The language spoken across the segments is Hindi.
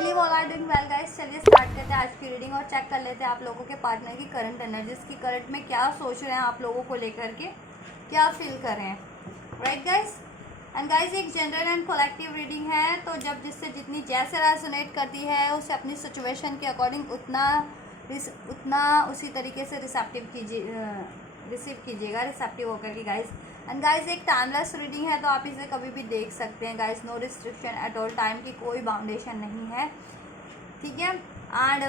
Believe all are doing well guys. चलिए स्टार्ट करते हैं आज की रीडिंग और चेक कर लेते हैं आप लोगों के पार्टनर की करंट एनर्जीज की, करंट में क्या सोच रहे हैं आप लोगों को लेकर के, क्या फील कर रहे हैं। राइट गाइस, एंड गाइस एक जनरल एंड कलेक्टिव रीडिंग है, तो जब जिससे जितनी जैसे रेजोनेट करती है उसे अपनी सिचुएशन के अकॉर्डिंग उतना उसी तरीके से रिसेप्टिव रिसीव कीजिएगा, रिसेप्टिव होकर के गाइस। एंड गाइस एक टाइमलेस रीडिंग है, तो आप इसे कभी भी देख सकते हैं guys. No restriction at all, time की कोई बाउंडेशन नहीं है, ठीक है। एंड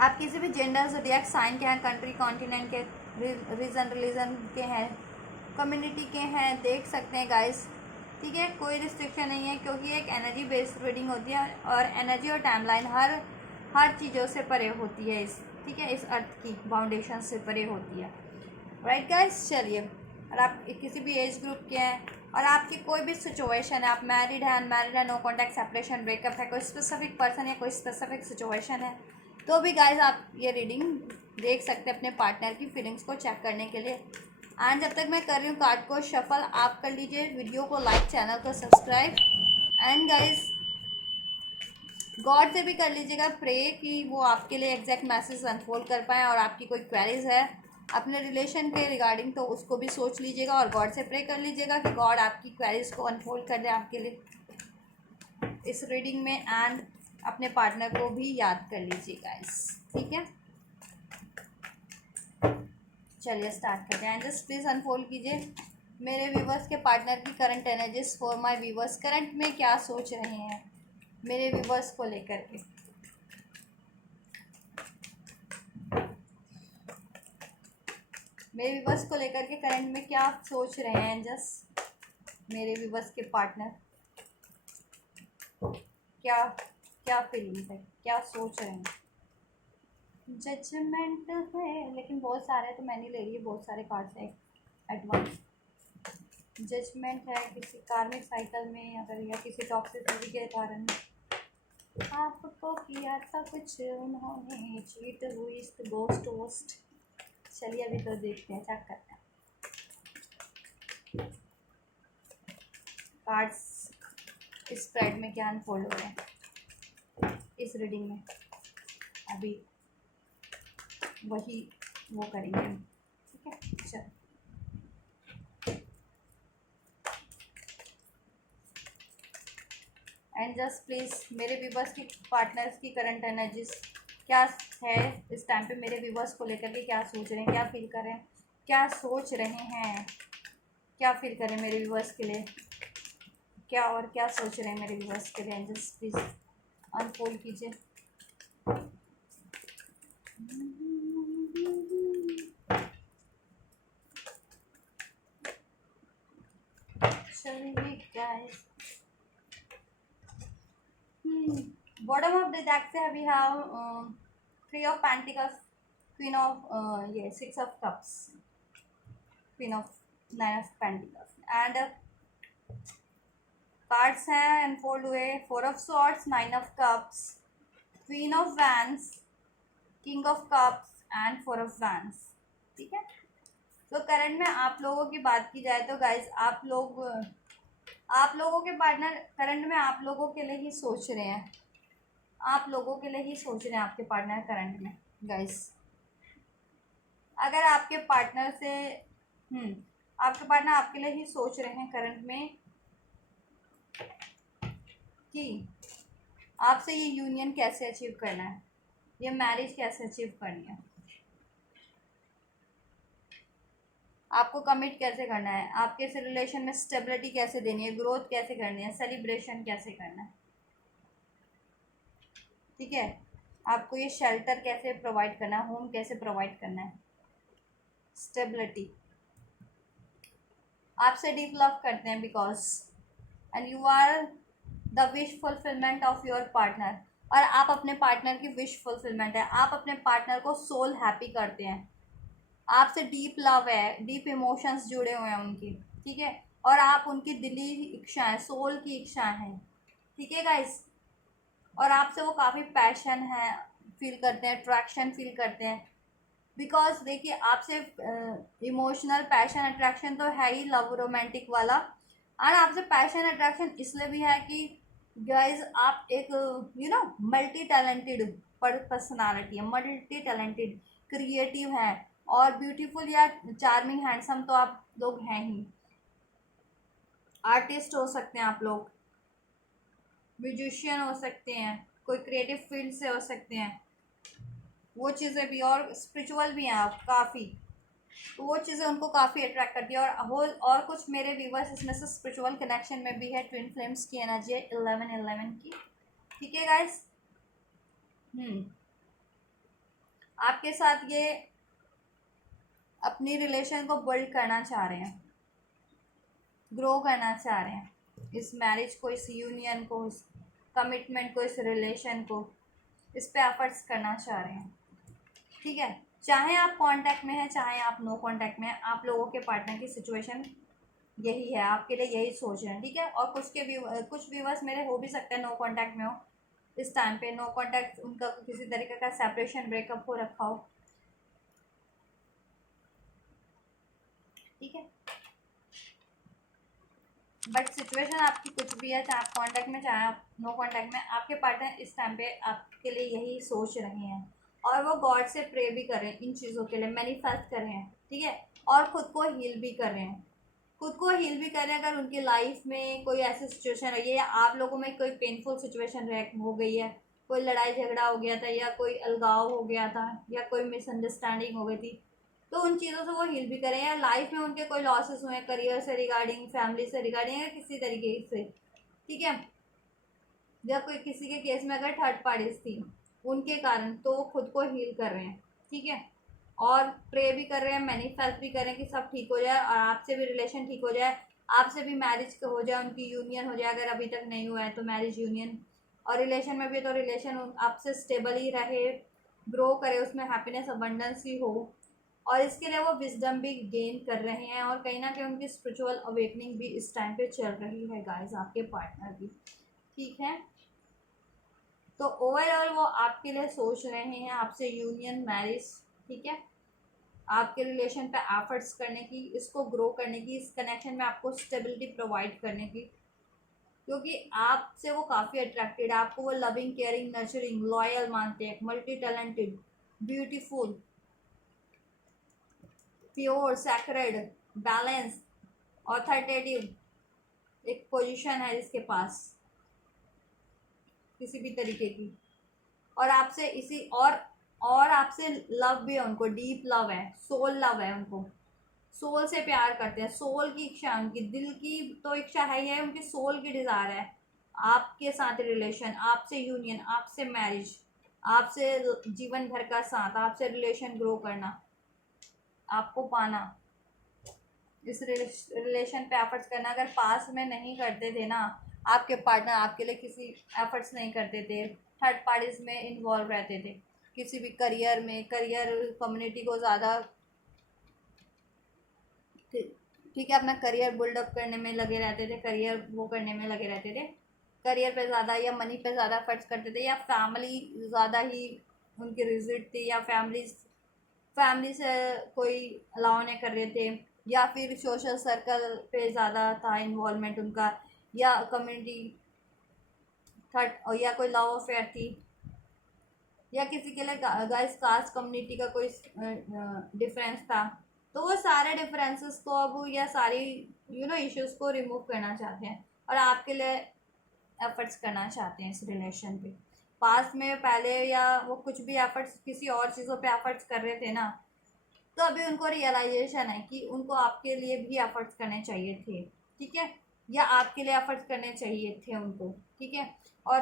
आप किसी भी जेंडर ज़ोडिएक साइन के हैं, कंट्री कॉन्टिनेंट के, रीजन रिलीजन के हैं, कम्युनिटी के हैं, देख सकते हैं गाइस, ठीक है। कोई रिस्ट्रिक्शन नहीं है क्योंकि एक एनर्जी बेस्ड रीडिंग होती है और एनर्जी और टाइमलाइन हर चीज़ों से परे होती है, ठीक है, इस अर्थ की बाउंडेशन से परे होती है। राइट गाइस, चलिए, और आप किसी भी एज ग्रुप के हैं और आपकी कोई भी सिचुएशन है, आप मैरिड है, अनमैरिड है, नो कॉन्टैक्ट, सेपरेशन, ब्रेकअप है, कोई स्पेसिफिक पर्सन या कोई स्पेसिफिक सिचुएशन है, तो भी गाइस आप ये रीडिंग देख सकते हैं अपने पार्टनर की फीलिंग्स को चेक करने के लिए। एंड जब तक मैं कर रही हूँ कार्ड को शफल, आप कर लीजिए वीडियो को लाइक, चैनल को सब्सक्राइब, एंड गाइस गॉड से भी कर लीजिएगा प्रे कि वो आपके लिए एग्जैक्ट मैसेज अनफोल्ड कर पाएँ, और आपकी कोई क्वेरीज है अपने रिलेशन के रिगार्डिंग तो उसको भी सोच लीजिएगा और गॉड से प्रे कर लीजिएगा कि गॉड आपकी क्वेरीज को अनफोल्ड कर दे आपके लिए इस रीडिंग में। एंड अपने पार्टनर को भी याद कर लीजिएगा इस, ठीक है। चलिए स्टार्ट करते हैं। जस्ट प्लीज़ अनफोल्ड कीजिए मेरे व्यूवर्स के पार्टनर की current energies for my viewers. Current में क्या सोच रहे हैं मेरे व्यूवर्स को लेकर के, मेरे व्यूवर्स को लेकर के करंट में क्या सोच रहे हैं जस्ट मेरे व्यूवर्स के पार्टनर, क्या क्या फीलिंग्स है, क्या सोच रहे हैं। जजमेंट है लेकिन बहुत सारे तो मैं नहीं ले रही है, बहुत सारे कार्ड्स हैं एडवांस। जजमेंट है किसी कार्मिक साइकिल में अगर, या किसी टॉक्सिसिटी के कारण आपको किया था कुछ उन्होंने, चीट हुई, गोस्ट वोस्ट। चलिए अभी तो देखते हैं, चेक करते हैं कार्ड्स इस स्प्रेड में क्या अनफोल्ड हो रहे हैं इस रीडिंग में। अभी वही वो करेंगे, ठीक है। चलो एंड जस्ट प्लीज़ मेरे व्यूवर्स की पार्टनर्स की करंट एनर्जीज क्या है इस टाइम पे, मेरे व्यूवर्स को लेकर के क्या सोच रहे हैं, क्या फील कर रहे हैं, क्या सोच रहे हैं, क्या फील कर रहे हैं मेरे व्यूवर्स के लिए, क्या और क्या सोच रहे हैं मेरे व्यूवर्स के लिए। जस्ट प्लीज़ अनफोल्ड कीजिए। चलिए guys, bottom of the deck से अभी have 3 of pentacles, queen of ये 6 of cups, queen of 9 of pentacles, and cards हैं अनफोल्ड हुए 4 of swords, 9 of cups, queen of vents, king of cups and 4 of vents, ठीक है। तो करंट में आप लोगों की बात की जाए तो गाइज आप लोगों के पार्टनर करंट में आप लोगों के लिए ही सोच रहे हैं, आप लोगों के लिए ही सोच रहे हैं आपके पार्टनर करंट में गाइस। अगर आपके पार्टनर से आपके पार्टनर आपके लिए ही सोच रहे हैं करंट में कि आपसे ये यूनियन कैसे अचीव करना है, ये मैरिज कैसे अचीव करनी है, आपको कमिट कैसे करना है, आपके इस रिलेशन में स्टेबिलिटी कैसे देनी है, ग्रोथ कैसे करनी है, सेलिब्रेशन कैसे करना है, ठीक है। आपको ये शेल्टर कैसे प्रोवाइड करना है, होम कैसे प्रोवाइड करना है, स्टेबिलिटी। आपसे डीप लव करते हैं because and you are the wish fulfilment of your partner, और आप अपने पार्टनर की विश फुलफिलमेंट है, आप अपने पार्टनर को सोल हैप्पी करते हैं, आपसे डीप लव है, डीप इमोशंस जुड़े हुए हैं उनकी, ठीक है, और आप उनकी दिली इच्छा है, सोल की इच्छा है, ठीक है गाइस। और आपसे वो काफ़ी पैशन है फील करते हैं, अट्रैक्शन फील करते हैं, बिकॉज देखिए आपसे इमोशनल पैशन अट्रैक्शन तो है ही, लव रोमांटिक वाला, और आपसे पैशन अट्रैक्शन इसलिए भी है कि गाइज आप एक मल्टी टैलेंटेड पर्सनालिटी है, मल्टी टैलेंटेड, क्रिएटिव है और ब्यूटीफुल या चार्मिंग हैंडसम तो आप लोग हैं ही। आर्टिस्ट हो सकते हैं आप लोग, म्यूजिशियन हो सकते हैं, कोई क्रिएटिव फील्ड से हो सकते हैं, वो चीज़ें भी, और स्पिरिचुअल भी हैं आप काफ़ी, तो वो चीज़ें उनको काफ़ी अट्रैक्ट करती है। और कुछ मेरे व्यूवर्स इसमें से स्पिरिचुअल कनेक्शन में भी है, ट्विन फ्लेम्स की एनर्जी है 11-11 की। ठीक है गाइस। आपके साथ ये अपनी रिलेशन को बिल्ड करना चाह रहे हैं, ग्रो करना चाह रहे हैं, इस मैरिज को, इस यूनियन को, इस कमिटमेंट को, इस रिलेशन को, इस पे एफर्ट्स करना चाह रहे हैं। ठीक है, चाहे आप कांटेक्ट में हैं चाहे आप नो कांटेक्ट में हैं, आप लोगों के पार्टनर की सिचुएशन यही है, आपके लिए यही सोच रहे हैं। ठीक है, और कुछ व्यूवर्स मेरे हो भी सकते हैं नो कांटेक्ट में हो, इस टाइम पे नो कांटेक्ट, उनका किसी तरीके का सेपरेशन ब्रेकअप हो रखा हो। ठीक है, बट सिचुएशन आपकी कुछ भी है, चाहे आप कांटेक्ट में चाहे आप नो कांटेक्ट में, आपके पार्टनर इस टाइम पे आपके लिए यही सोच रहे हैं और वो गॉड से प्रे भी कर रहे हैं, इन चीज़ों के लिए मैनिफेस्ट कर रहे हैं। ठीक है, और खुद को हील भी कर रहे हैं, खुद को हील भी कर रहे हैं। अगर उनकी लाइफ में कोई ऐसी सिचुएशन रही है या आप लोगों में कोई पेनफुल सिचुएशन हो गई है, कोई लड़ाई झगड़ा हो गया था या कोई अलगाव हो गया था या कोई मिसअंडरस्टैंडिंग हो गई थी, तो उन चीज़ों से वो हील भी करें, या लाइफ में उनके कोई लॉसेस हुए करियर से रिगार्डिंग, फैमिली से रिगार्डिंग या किसी तरीके से। ठीक है, या कोई किसी के केस में अगर थर्ड पार्टीज थी उनके कारण, तो वो खुद को हील कर रहे हैं। ठीक है, और प्रे भी कर रहे हैं, मैनिफेस्ट भी कर रहे हैं कि सब ठीक हो जाए और आपसे भी रिलेशन ठीक हो जाए, आपसे भी मैरिज हो जाए, उनकी यूनियन हो जाए, अगर अभी तक नहीं हुआ है तो मैरिज यूनियन, और रिलेशन में भी तो रिलेशन आपसे स्टेबल ही रहे, ग्रो करे, उसमें हैप्पीनेस अबंडेंस ही हो। और इसके लिए वो विजडम भी गेन कर रहे हैं और कहीं ना कहीं उनकी स्पिरिचुअल अवेकनिंग भी इस टाइम पे चल रही है गाइस, आपके पार्टनर की। ठीक है, तो ओवरऑल वो आपके लिए सोच रहे हैं आपसे यूनियन, मैरिज। ठीक है, आपके रिलेशन पे एफर्ट्स करने की, इसको ग्रो करने की, इस कनेक्शन में आपको स्टेबिलिटी प्रोवाइड करने की, क्योंकि आपसे वो काफ़ी अट्रैक्टेड है, आपको वो लविंग, केयरिंग, नर्चरिंग, लॉयल मानते हैं, multi talented, beautiful, pure, sacred, balance, authoritative एक पोजीशन है जिसके पास किसी भी तरीके की, और आपसे इसी और आपसे लव भी है उनको, डीप लव है, सोल लव है उनको, सोल से प्यार करते हैं, सोल की इच्छा, उनकी दिल की तो इच्छा है ही है, उनकी सोल की डिज़ायर है आपके साथ रिलेशन, आपसे यूनियन, आपसे मैरिज, आपसे जीवन भर का साथ, आपसे रिलेशन ग्रो करना, आपको पाना, इस रिलेशन पे एफर्ट्स करना। अगर पास में नहीं करते थे ना, आपके पार्टनर आपके लिए किसी एफर्ट्स नहीं करते थे, थर्ड पार्टीज में इन्वॉल्व रहते थे, किसी भी करियर में, करियर कम्युनिटी को ज़्यादा, ठीक है, अपना करियर बिल्डअप करने में लगे रहते थे, करियर वो करने में लगे रहते थे, करियर पे ज़्यादा या मनी पे ज़्यादा खर्च करते थे, या फैमिली ज़्यादा ही उनकी रिजिड थी, या फैमिली से कोई अलाउ नहीं कर रहे थे, या फिर सोशल सर्कल पे ज़्यादा था इन्वॉल्वमेंट उनका, या कम्युनिटी थर्ड, या कोई लव अफेयर थी, या किसी के लिए गाइस कास्ट कम्युनिटी का कोई डिफरेंस था। तो वो सारे डिफरेंसेस को अब, या सारी इश्यूज को रिमूव करना चाहते हैं और आपके लिए एफर्ट्स करना चाहते हैं इस रिलेशन पे। पास्ट में पहले या वो कुछ भी एफर्ट्स किसी और चीज़ों पे एफर्ट्स कर रहे थे ना, तो अभी उनको रियलाइजेशन है कि उनको आपके लिए भी एफर्ट्स करने चाहिए थे। ठीक है, या आपके लिए एफर्ट्स करने चाहिए थे उनको। ठीक है, और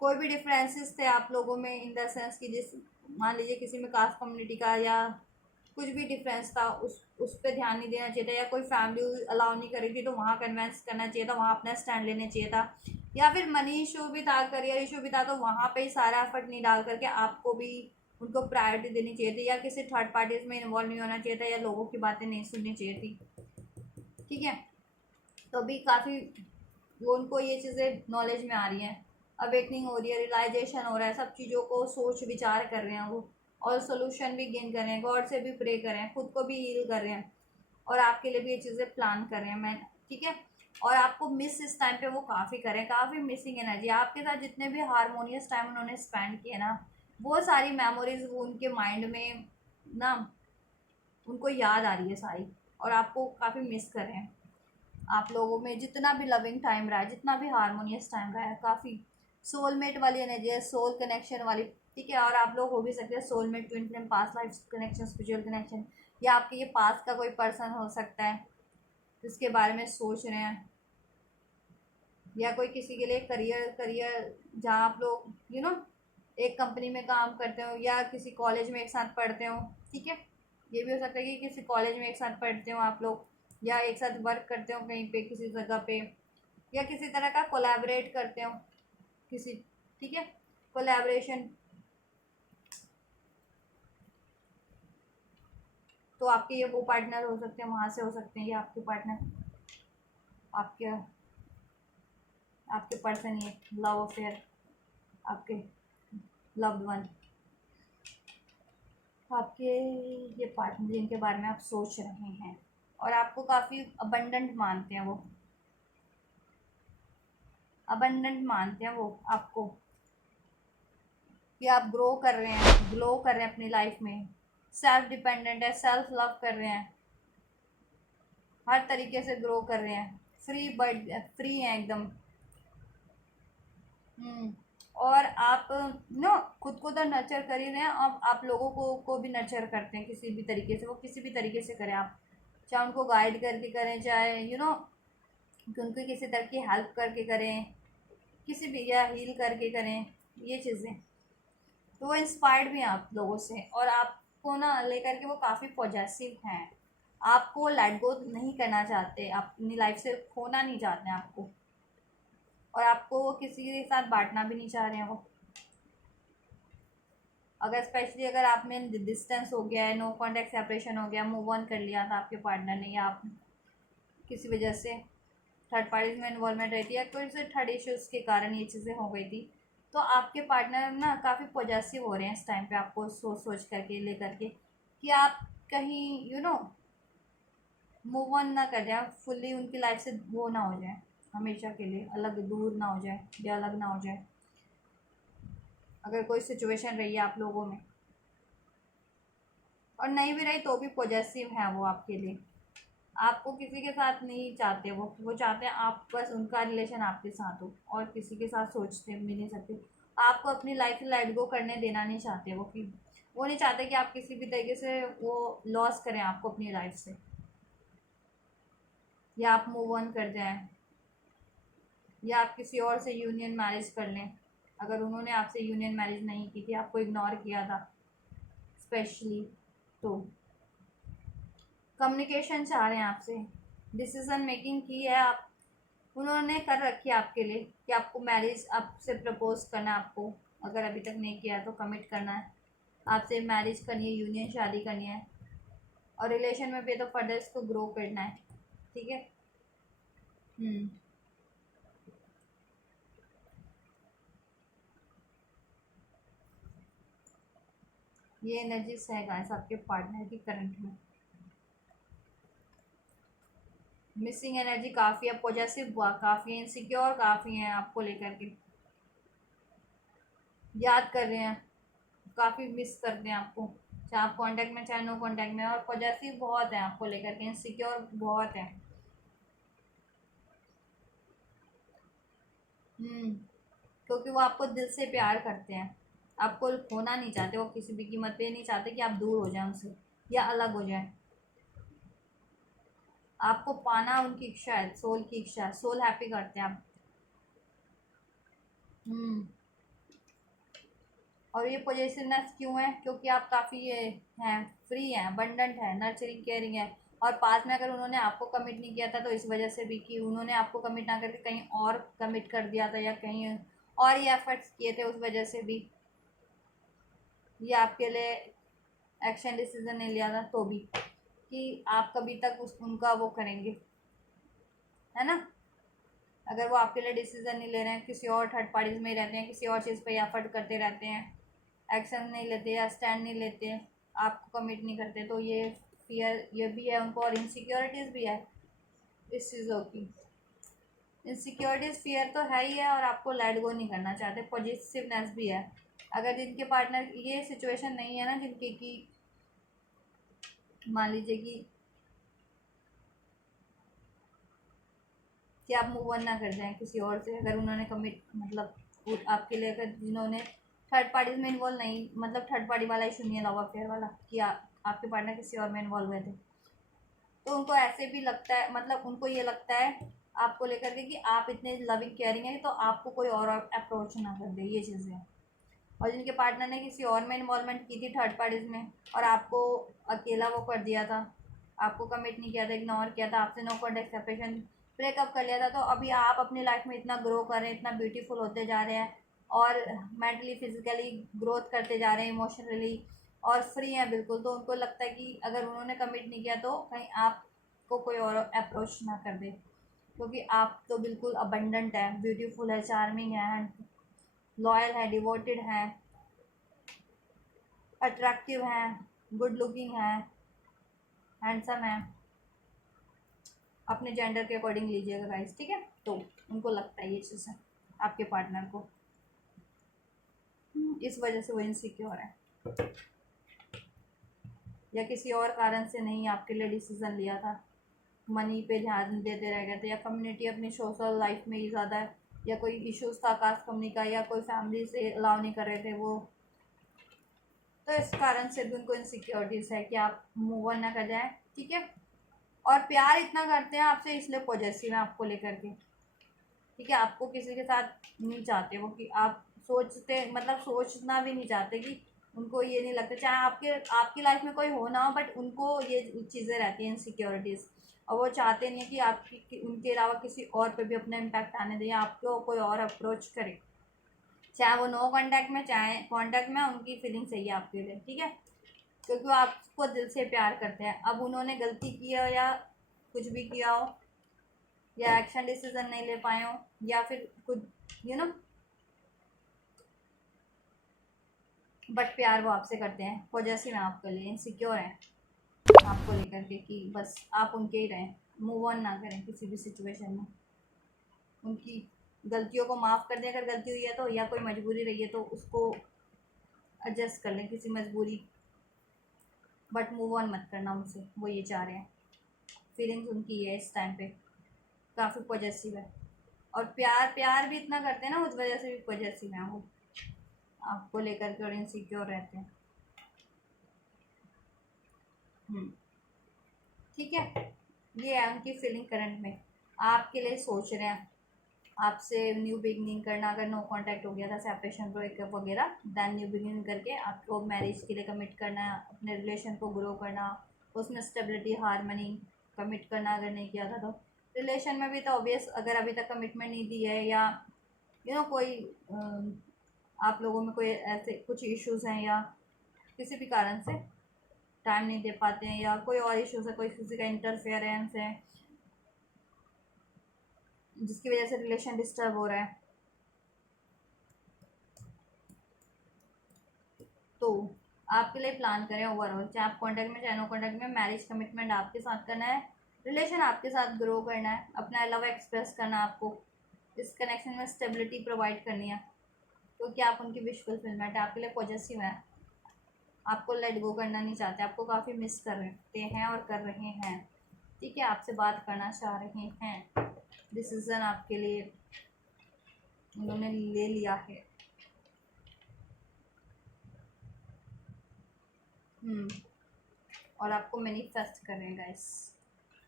कोई भी डिफरेंसेस थे आप लोगों में इन द सेंस कि जिस, मान लीजिए किसी में कास्ट कम्युनिटी का या कुछ भी डिफरेंस था, उस पर ध्यान नहीं देना चाहिए था, या कोई फैमिली अलाउ नहीं करी थी तो वहाँ कन्वेंस करना चाहिए था, वहाँ अपना स्टैंड लेना चाहिए था, या फिर मनी इशू भी था, करियर इशू भी था, तो वहाँ पे ही सारा एफर्ट नहीं डाल करके आपको भी उनको प्रायोरिटी देनी चाहिए थी, या किसी थर्ड पार्टीज में इन्वॉल्व नहीं होना चाहिए था, या लोगों की बातें नहीं सुननी चाहिए थी। ठीक है, तो अभी काफ़ी उनको ये चीज़ें नॉलेज में आ रही हैं, अवेकनिंग हो रही है, रियलाइजेशन हो रहा है, सब चीज़ों को सोच विचार कर रहे हैं वो, और सोल्यूशन भी गेन कर रहे हैं, गॉड से भी प्रे कर रहे हैं, खुद को भी हील कर रहे हैं, और आपके लिए भी ये चीज़ें प्लान कर रहे हैं मैं। ठीक है, और आपको मिस इस टाइम पे वो काफ़ी करें, काफ़ी मिसिंग एनर्जी आपके साथ जितने भी हारमोनियस टाइम उन्होंने स्पेंड किए ना, वो सारी मेमोरीज वो उनके माइंड में ना, उनको याद आ रही है सारी, और आपको काफ़ी मिस कर रहे हैं। आप लोगों में जितना भी लविंग टाइम रहा है, जितना भी हारमोनियस टाइम रहा है, काफ़ी सोलमेट वाली एनर्जी है, सोल कनेक्शन वाली, ठीक है। और आप लोग हो भी सकते हैं soulmate, twin flame, past life connection, spiritual connection, या आपके ये पास्ट का कोई पर्सन हो सकता है जिसके बारे में सोच रहे हैं, या कोई किसी के लिए करियर करियर जहाँ आप लोग एक कंपनी में काम करते हो, या किसी कॉलेज में एक साथ पढ़ते हो, ठीक है। ये भी हो सकता है कि किसी कॉलेज में एक साथ पढ़ते हो आप लोग, या एक साथ वर्क करते हो कहीं पे किसी जगह पे, या किसी तरह का कोलैबोरेट करते हो किसी, ठीक है, कोलैबोरेशन। तो आपके ये वो पार्टनर हो सकते हैं, वहाँ से हो सकते हैं ये आपके पार्टनर, आपके आपके पर्सन, ये लव अफेयर, आपके लव्ड वन, आपके ये पार्टनर जिनके बारे में आप सोच रहे हैं, और आपको काफ़ी अबंडेंट मानते हैं वो, अबंडेंट मानते हैं वो आपको, कि आप ग्रो कर रहे हैं, ग्लो कर रहे हैं अपनी लाइफ में, सेल्फ डिपेंडेंट है, सेल्फ लव कर रहे हैं, हर तरीके से ग्रो कर रहे हैं, फ्री बर्ड, फ्री हैं एकदम। और आप खुद को तो नर्चर कर ही रहे हैं, अब आप लोगों को भी नर्चर करते हैं किसी भी तरीके से, वो किसी भी तरीके से करें आप, चाहे उनको गाइड करके करें, चाहे कि उनको किसी तरह की हेल्प करके करें, किसी भी, या हील करके करें, ये चीज़ें, तो वो इंस्पायर्ड भी हैं आप लोगों से, और आपको ना लेकर के वो काफ़ी पॉजिटिव हैं, आपको लेट गो नहीं करना चाहते, आप अपनी लाइफ से खोना नहीं चाहते हैं आपको, और आपको वो किसी के साथ बांटना भी नहीं चाह रहे हैं वो। अगर स्पेशली अगर आप में डिस्टेंस हो गया है, नो कॉन्टैक्ट सेपरेशन हो गया, मूव ऑन कर लिया था आपके पार्टनर ने, या आप किसी वजह से थर्ड पार्टीज में इन्वॉल्वमेंट रहती है, कोई से थर्ड इश्यूज़ के कारण ये चीज़ें हो गई थी, तो आपके पार्टनर ना काफ़ी पॉजिटिव हो रहे हैं इस टाइम पे, आपको सोच सोच करके ले करके, कि आप कहीं मूव ऑन ना कर जाए, फुल्ली उनकी लाइफ से वो ना हो जाए, हमेशा के लिए अलग दूर ना हो जाए, या अलग ना हो जाए, अगर कोई सिचुएशन रही है आप लोगों में, और नहीं भी रही तो भी पॉजिटिव है वो आपके लिए, आपको किसी के साथ नहीं चाहते वो चाहते हैं आप बस उनका रिलेशन आपके साथ हो, और किसी के साथ सोचते भी नहीं सकते, आपको अपनी लाइफ से लेट गो करने देना नहीं चाहते वो, कि वो नहीं चाहते कि आप किसी भी तरीके से वो लॉस करें आपको अपनी लाइफ से, या आप मूव ऑन कर जाएं, या आप किसी और से यूनियन मैरिज कर लें, अगर उन्होंने आपसे यूनियन मैरिज नहीं की थी, आपको इग्नोर किया था स्पेशली, तो कम्युनिकेशन चाह रहे हैं आपसे, डिसीजन मेकिंग की है आप, उन्होंने कर रखी है आपके लिए, कि आपको मैरिज आपसे प्रपोज करना है, आपको अगर अभी तक नहीं किया तो कमिट करना है, आपसे मैरिज करनी है, यूनियन शादी करनी है, और रिलेशन में भी तो फर्दर इसको ग्रो करना है, ठीक है। हम्म ये एनर्जीज है गाइस आपके पार्टनर की करंट में, मिसिंग एनर्जी काफ़ी है, पॉजिटिव काफ़ी है, इनसिक्योर काफ़ी है आपको लेकर के, याद कर रहे हैं, काफ़ी मिस करते हैं आपको, चाहे आप कांटेक्ट में चाहे नो कांटेक्ट में, और पॉजिटिव बहुत है आपको लेकर के, इनसिक्योर बहुत है। क्योंकि वो आपको दिल से प्यार करते हैं, आपको खोना नहीं चाहते, वो किसी भी कीमत पे नहीं चाहते कि आप दूर हो जाए उनसे, या अलग हो जाए, आपको पाना उनकी इच्छा है, सोल की इच्छा है, सोल हैप्पी करते हैं आप। हम्म और ये पॉजिटिवनेस क्यों है, क्योंकि आप काफ़ी ये हैं, फ्री हैं, अबंडेंट है, नर्चरिंग केयरिंग है, और पास में अगर उन्होंने आपको कमिट नहीं किया था तो इस वजह से भी, कि उन्होंने आपको कमिट ना करके कहीं और कमिट कर दिया था, या कहीं और ये एफर्ट्स किए थे, उस वजह से भी ये आपके लिए एक्शन डिसीजन नहीं लिया था, तो भी कि आप कभी तक उनका वो करेंगे, है ना। अगर वो आपके लिए डिसीजन नहीं ले रहे हैं, किसी और थर्ड पार्टीज में ही रहते हैं, किसी और चीज़ पे एफर्ट करते रहते हैं, एक्शन नहीं लेते या स्टैंड नहीं लेते, आपको कमिट नहीं करते, तो ये फियर ये भी है उनको, और इनसिक्योरिटीज़ भी है इस चीज़ों की, इनसिक्योरिटीज फियर तो है ही है, और आपको लेट गो नहीं करना चाहते, पॉजिटिवनेस भी है। अगर जिनके पार्टनर ये सिचुएशन नहीं है ना, जिनके की मान लीजिए कि आप मूव ऑन ना कर जाएं किसी और से, अगर उन्होंने कमिट मतलब आपके लिए, अगर जिन्होंने थर्ड पार्टीज में इन्वॉल्व नहीं, मतलब थर्ड पार्टी वाला इशू नहीं है, लव अफेयर वाला कि आपके पार्टनर किसी और में इन्वॉल्व हुए थे, तो उनको ऐसे भी लगता है, मतलब उनको ये लगता है आपको लेकर के कि आप इतने लविंग केयरिंग है तो आपको कोई और अप्रोच ना कर दे, ये चीज़ें। और जिनके पार्टनर ने किसी और में इन्वॉल्वमेंट की थी थर्ड पार्टीज में, और आपको अकेला वो कर दिया था, आपको कमिट नहीं किया था, इग्नोर किया था, आपसे नो कॉन्टेक्ट सेपरेशन ब्रेकअप कर लिया था, तो अभी आप अपनी लाइफ में इतना ग्रो कर रहे हैं, इतना ब्यूटीफुल होते जा रहे हैं, और मेंटली फिजिकली ग्रोथ करते जा रहे हैं, इमोशनली और फ्री हैं बिल्कुल, तो उनको लगता है कि अगर उन्होंने कमिट नहीं किया तो कहीं आपको कोई और अप्रोच ना कर दे, क्योंकि आप तो बिल्कुल अबंडेंट है, ब्यूटीफुल है, चार्मिंग है, लॉयल है, डिवोटेड है, अट्रैक्टिव है, गुड लुकिंग है, हैंडसम है। अपने जेंडर के अकॉर्डिंग लीजिएगा गाइस, ठीक है। तो उनको लगता है ये चीज़ है आपके पार्टनर को, इस वजह से वो इनसिक्योर है, या किसी और कारण से नहीं आपके लिए डिसीजन लिया था, मनी पे ध्यान देते रह गए थे, या कम्युनिटी अपनी सोशल लाइफ में ही ज़्यादा, या कोई इश्यूज था कास्ट कम्युनिटी का, या कोई फैमिली से अलाउ नहीं कर रहे थे वो, तो इस कारण से भी उनको इनसिक्योरिटीज़ है कि आप मूव ऑन ना कर जाएं, ठीक है। और प्यार इतना करते हैं आपसे, इसलिए पॉजेसिव है आपको लेकर के, ठीक है। आपको किसी के साथ नहीं चाहते वो, कि आप सोचते, मतलब सोचना भी नहीं चाहते, कि उनको ये नहीं लगता, चाहे आपकी लाइफ में कोई हो ना हो, बट उनको ये चीज़ें रहती हैं इनसिक्योरिटीज़, और वो चाहते नहीं है कि उनके अलावा किसी और पे भी अपना इम्पैक्ट आने दें, आपको कोई और अप्रोच करे, चाहे वो नो कांटेक्ट में चाहे कांटेक्ट में, उनकी फीलिंग सही है आपके लिए, ठीक है, क्योंकि वो आपको दिल से प्यार करते हैं। अब उन्होंने गलती की हो या कुछ भी किया हो, या एक्शन डिसीजन नहीं ले पाए हो, या फिर कुछ बट प्यार वो आपसे करते हैं, पॉजिटिव है आपके लिए, इनसिक्योर है आपको लेकर के कि बस आप उनके ही रहें, मूव ऑन ना करें किसी भी सिचुएशन में, उनकी गलतियों को माफ़ कर दें अगर गलती हुई है तो, या कोई मजबूरी रही है तो उसको एडजस्ट कर लें किसी मजबूरी, बट मूव ऑन मत करना उनसे, वो ये चाह रहे हैं, फीलिंग्स उनकी है इस टाइम पे, काफ़ी पॉजिटिव है, और प्यार भी इतना करते हैं ना, उस वजह से भी पॉजिटिव हैं वो आपको लेकर के, और इनसिक्योर रहते हैं। ठीक है, ये है उनकी फीलिंग करंट में, आपके लिए सोच रहे हैं आपसे न्यू बिगनिंग करना, अगर नो कांटेक्ट हो गया था, सेपरेशन ब्रेकअप वगैरह, देन न्यू बिगनिंग करके आपको मैरिज के लिए कमिट करना है, अपने रिलेशन को ग्रो करना, उसमें स्टेबिलिटी हारमनी कमिट करना, अगर नहीं किया था तो रिलेशन में भी तो ऑब्वियस, अगर अभी तक कमिटमेंट नहीं दी है, या कोई आप लोगों में कोई ऐसे कुछ इश्यूज हैं, या किसी भी कारण से टाइम नहीं दे पाते हैं, या कोई और इश्यूज है, कोई किसी का इंटरफेरेंस है जिसकी वजह से रिलेशन डिस्टर्ब हो रहा है, तो आपके लिए प्लान करें ओवरऑल, चाहे आप कॉन्टैक्ट में चाहे नो कॉन्टैक्ट में, मैरिज कमिटमेंट आपके साथ करना है, रिलेशन आपके साथ ग्रो करना है, अपना लव एक्सप्रेस करना है आपको, इस कनेक्शन में स्टेबिलिटी प्रोवाइड करनी है, क्योंकि आप उनकी विश फुलफिलमेंट है, आपके लिए पॉजिटिव है, आपको लेट गो करना नहीं चाहते, आपको काफ़ी मिस करते हैं और कर रहे हैं, ठीक है, आपसे बात करना चाह रहे हैं, डिसीज़न आपके लिए उन्होंने ले लिया है। और आपको मैनिफेस्ट कर रहे हैं गाइस।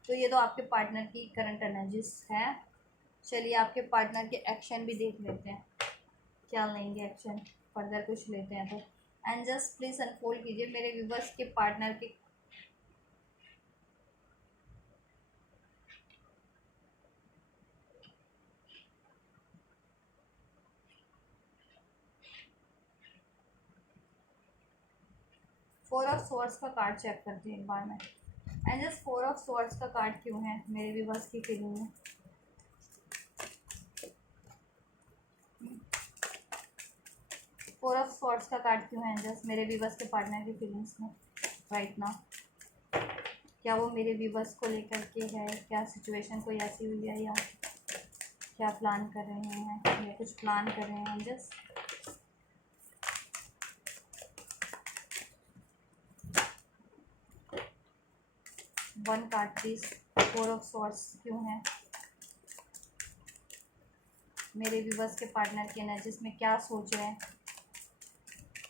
तो ये तो आपके पार्टनर की करंट एनर्जीज है। चलिए आपके पार्टनर के एक्शन भी देख लेते हैं, क्या लेंगे एक्शन, फर्दर कुछ लेते हैं तो। एंड जस्ट प्लीज अनफोल्ड कीजिए मेरे व्यूवर्स के पार्टनर के 4 ऑफ स्वॉर्ड्स का कार्ड चेक करती हूँ एक बार में। एंड जस्ट 4 ऑफ स्वॉर्ड्स का कार्ड क्यों है मेरे व्यूवर्स की फीलिंग में। 4 ऑफ स्वॉर्ड्स का कार्ड क्यों है जस्ट मेरे व्यूवर्स के पार्टनर की फीलिंग्स में राइट नाउ। क्या वो मेरे व्यूवर्स को लेकर के है, क्या सिचुएशन कोई ऐसी हुई है, या क्या प्लान कर रहे हैं या कुछ प्लान कर रहे हैं just. One card please, 4 of swords क्यों है? मेरे व्यूअर्स के पार्टनर के एनर्जीज में क्या सोच रहे हैं,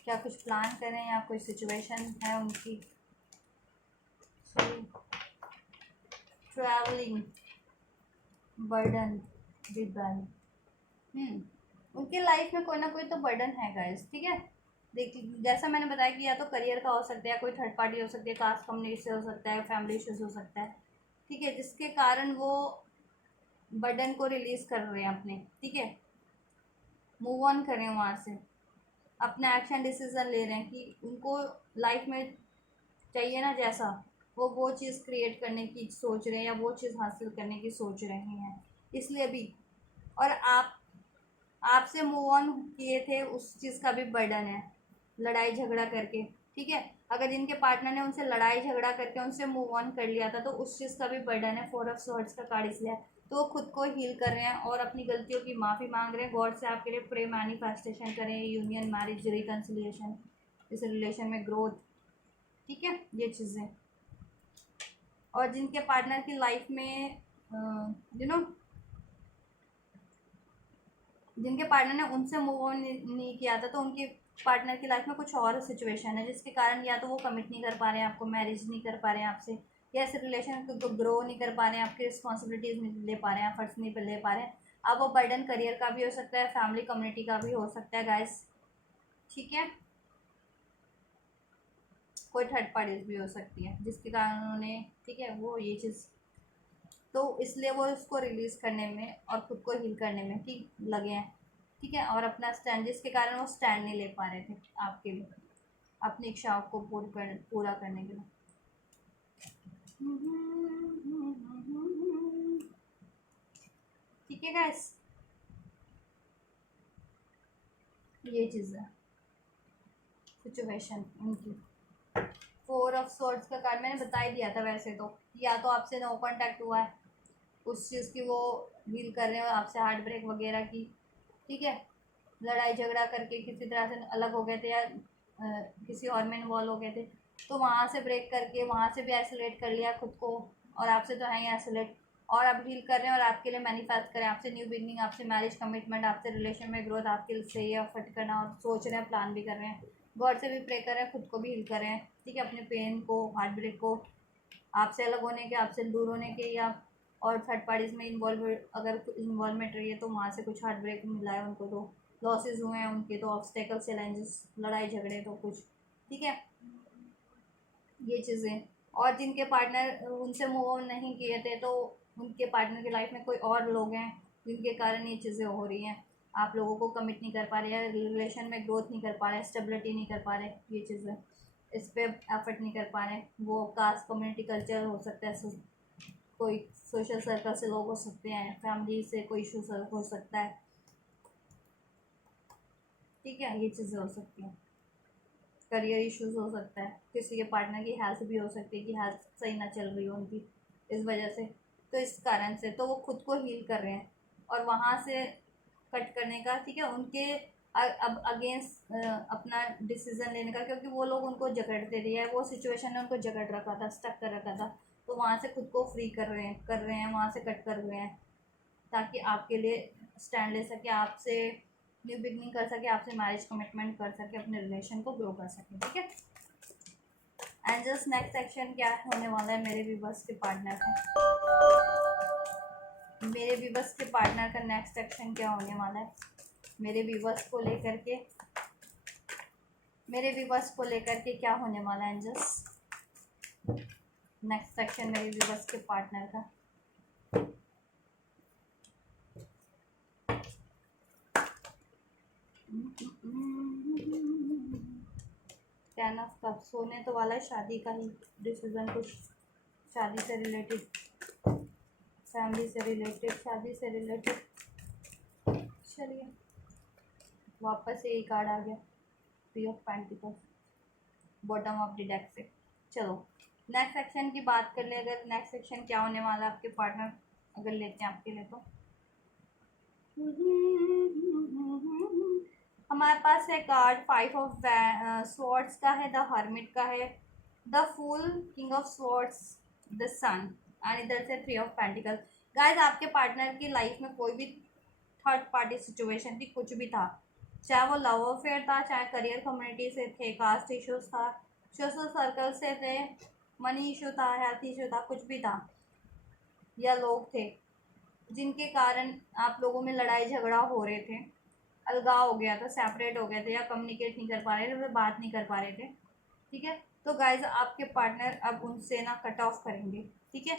क्या कुछ प्लान कर रहे हैं या कोई सिचुएशन है उनकी। ट्रैवलिंग, बर्डन, रिबन, उनके लाइफ में कोई ना कोई तो बर्डन है गाइस, ठीक है। देखिए जैसा मैंने बताया कि या तो करियर का हो सकता है, कोई थर्ड पार्टी हो सकती है, कास्ट कम्युनिटी से हो सकता है, फैमिली इश्यूज हो सकता है, ठीक है, जिसके कारण वो बर्डन को रिलीज कर रहे हैं अपने, ठीक है, मूव ऑन कर रहे हैं वहाँ से, अपना एक्शन डिसीजन ले रहे हैं कि उनको लाइफ में चाहिए ना जैसा, वो चीज़ क्रिएट करने की सोच रहे हैं या वो चीज़ हासिल करने की सोच रहे हैं, इसलिए भी। और आपसे मूव ऑन किए थे उस चीज़ का भी बर्डन है, लड़ाई झगड़ा करके, ठीक है। अगर जिनके पार्टनर ने उनसे लड़ाई झगड़ा करके उनसे मूव ऑन कर लिया था तो उस चीज़ का भी बर्डन है। 4 ऑफ सॉर्ड्स का कार्ड इसलिए है, तो वो खुद को हील कर रहे हैं और अपनी गलतियों की माफ़ी मांग रहे हैं। गॉड से आपके लिए प्रे मैनिफेस्टेशन करें, यूनियन, मैरिज, रिकन्सिलिएशन, इस रिलेशन में ग्रोथ, ठीक है, ये चीज़ें। और जिनके पार्टनर की लाइफ में जिनके पार्टनर ने उनसे मूव ऑन नहीं किया था तो उनके पार्टनर की लाइफ में कुछ और सिचुएशन है जिसके कारण या तो वो कमिट नहीं कर पा रहे हैं आपको, मैरिज नहीं कर पा रहे हैं आपसे, या इस रिलेशन को ग्रो नहीं कर पा रहे हैं, आपकी रिस्पॉन्सिबिलिटीज़ नहीं ले पा रहे हैं, एफर्ट्स नहीं ले पा रहे हैं। अब वो बर्डन करियर का भी हो सकता है, फैमिली कम्युनिटी का भी हो सकता है गाइस, ठीक है, कोई थर्ड पार्टीज भी हो सकती है जिसके कारण उन्होंने, ठीक है, वो ये चीज़, तो इसलिए वो उसको रिलीज़ करने में और ख़ुद को हील करने में ठीक लगे हैं, ठीक है, और अपना स्टैंड, जिसके कारण वो स्टैंड नहीं ले पा रहे थे आपके लिए, अपनी इच्छाओं को पूरा करने के लिए। ठीक है गाइस, ये चीज़ है सिचुएशन उनकी। 4 ऑफ सॉर्ड्स का कार्ड मैंने बता ही दिया था वैसे तो, या तो आपसे नो कांटेक्ट हुआ है, उस चीज़ की वो डील कर रहे हो आपसे, हार्ट ब्रेक वगैरह की, ठीक है, लड़ाई झगड़ा करके किसी तरह से अलग हो गए थे या किसी और में इन्वॉल्व हो गए थे, तो वहाँ से ब्रेक करके वहाँ से भी आइसोलेट कर लिया खुद को, और आपसे तो है ही आइसोलेट, और आप डील कर रहे हैं और आपके लिए मैनिफेस्ट करें, आपसे न्यू बिगनिंग, आपसे मैरिज कमिटमेंट, आपसे रिलेशन में ग्रोथ, आपके से ये एफर्ट करना, और सोच रहे हैं, प्लान भी कर रहे हैं, गॉड से भी प्रे कर रहे हैं, खुद को भी हील कर रहे हैं, ठीक है, अपने पेन को, हार्ट ब्रेक को, आपसे अलग होने के, आपसे दूर होने के, या और थर्ड पार्टीज़ में अगर इन्वॉल्वमेंट रही है तो वहाँ से कुछ हार्ट ब्रेक मिला है उनको, तो लॉसेस हुए हैं उनके, तो ऑब्स्टेकल, चैलेंजेस, लड़ाई झगड़े, तो कुछ, ठीक है, ये चीज़ें। और जिनके पार्टनर उनसे मूव ऑन नहीं किए थे तो उनके पार्टनर की लाइफ में कोई और लोग हैं जिनके कारण ये चीज़ें हो रही हैं, आप लोगों को कमिट नहीं कर पा रहे हैं, रिलेशन में ग्रोथ नहीं कर पा रहे, स्टेबिलिटी नहीं कर पा रहे, ये चीज़ें, इस पर एफर्ट नहीं कर पा रहे। वो कास्ट, कम्युनिटी, कल्चर हो सकता है, कोई सोशल सर्कल से लोग हो सकते हैं, फैमिली से कोई इशू हो सकता है, ठीक है, ये चीज़ें हो सकती हैं, करियर इश्यूज हो सकता है, किसी के पार्टनर की हेल्थ भी हो सकती है कि हेल्थ सही ना चल रही हो उनकी, इस वजह से, तो इस कारण से तो वो खुद को हील कर रहे हैं और वहाँ से कट करने का, ठीक है, उनके अब अगेंस्ट अपना डिसीज़न लेने का, क्योंकि वो लोग उनको जकड़ते रहे हैं, वो सिचुएशन ने उनको जकड़ रखा था, स्टक कर रखा था, तो वहाँ से खुद को फ्री कर रहे हैं, वहाँ से कट कर रहे हैं ताकि आपके लिए स्टैंड ले सके, आपसे न्यू बिगनिंग कर सके, आपसे मैरिज कमिटमेंट कर सके, अपने रिलेशन को ग्रो कर सके, ठीक है। एंड जस्ट नेक्स्ट सेक्शन क्या होने वाला है मेरे व्यूवर्स के पार्टनर का, मेरे व्यूवर्स के पार्टनर का नेक्स्ट सेक्शन क्या होने वाला है, मेरे व्यूवर्स को लेकर के, क्या होने वाला है, जस्ट नेक्स्ट सेक्शन मेरे व्यूवर्स के पार्टनर का। टेन ऑफ कप, सोने तो वाला है, शादी का ही डिसीजन, कुछ शादी से रिलेटेड, फैमिली से रिलेटेड, शादी से रिलेटेड। चलिए वापस यही कार्ड आ गया, 3 of pentacles, bottom of the deck से। चलो नेक्स्ट सेक्शन की बात कर ले, अगर नेक्स्ट सेक्शन क्या होने वाला है आपके पार्टनर अगर लेते हैं आपके लिए, तो हमारे पास है कार्ड 5 ऑफ स्वॉर्ड्स का है, द हर्मिट का है, the fool, king of swords, the sun, and इधर से 3 ऑफ पेंटिकल। गाइस आपके पार्टनर की लाइफ में कोई भी थर्ड पार्टी सिचुएशन थी, कुछ भी था, चाहे वो लव अफेयर था, चाहे करियर कम्युनिटी से थे, कास्ट इश्यूज था, सोशल सर्कल से थे, मनी इशू था, हेल्थ इशू था, कुछ भी था, या लोग थे जिनके कारण आप लोगों में लड़ाई झगड़ा हो रहे थे, अलगाव हो गया था, सेपरेट हो गए थे, या कम्युनिकेट नहीं कर पा रहे थे, तो बात नहीं कर पा रहे थे। ठीक है, तो गाइज आपके पार्टनर अब उनसे ना कट ऑफ करेंगे। ठीक है,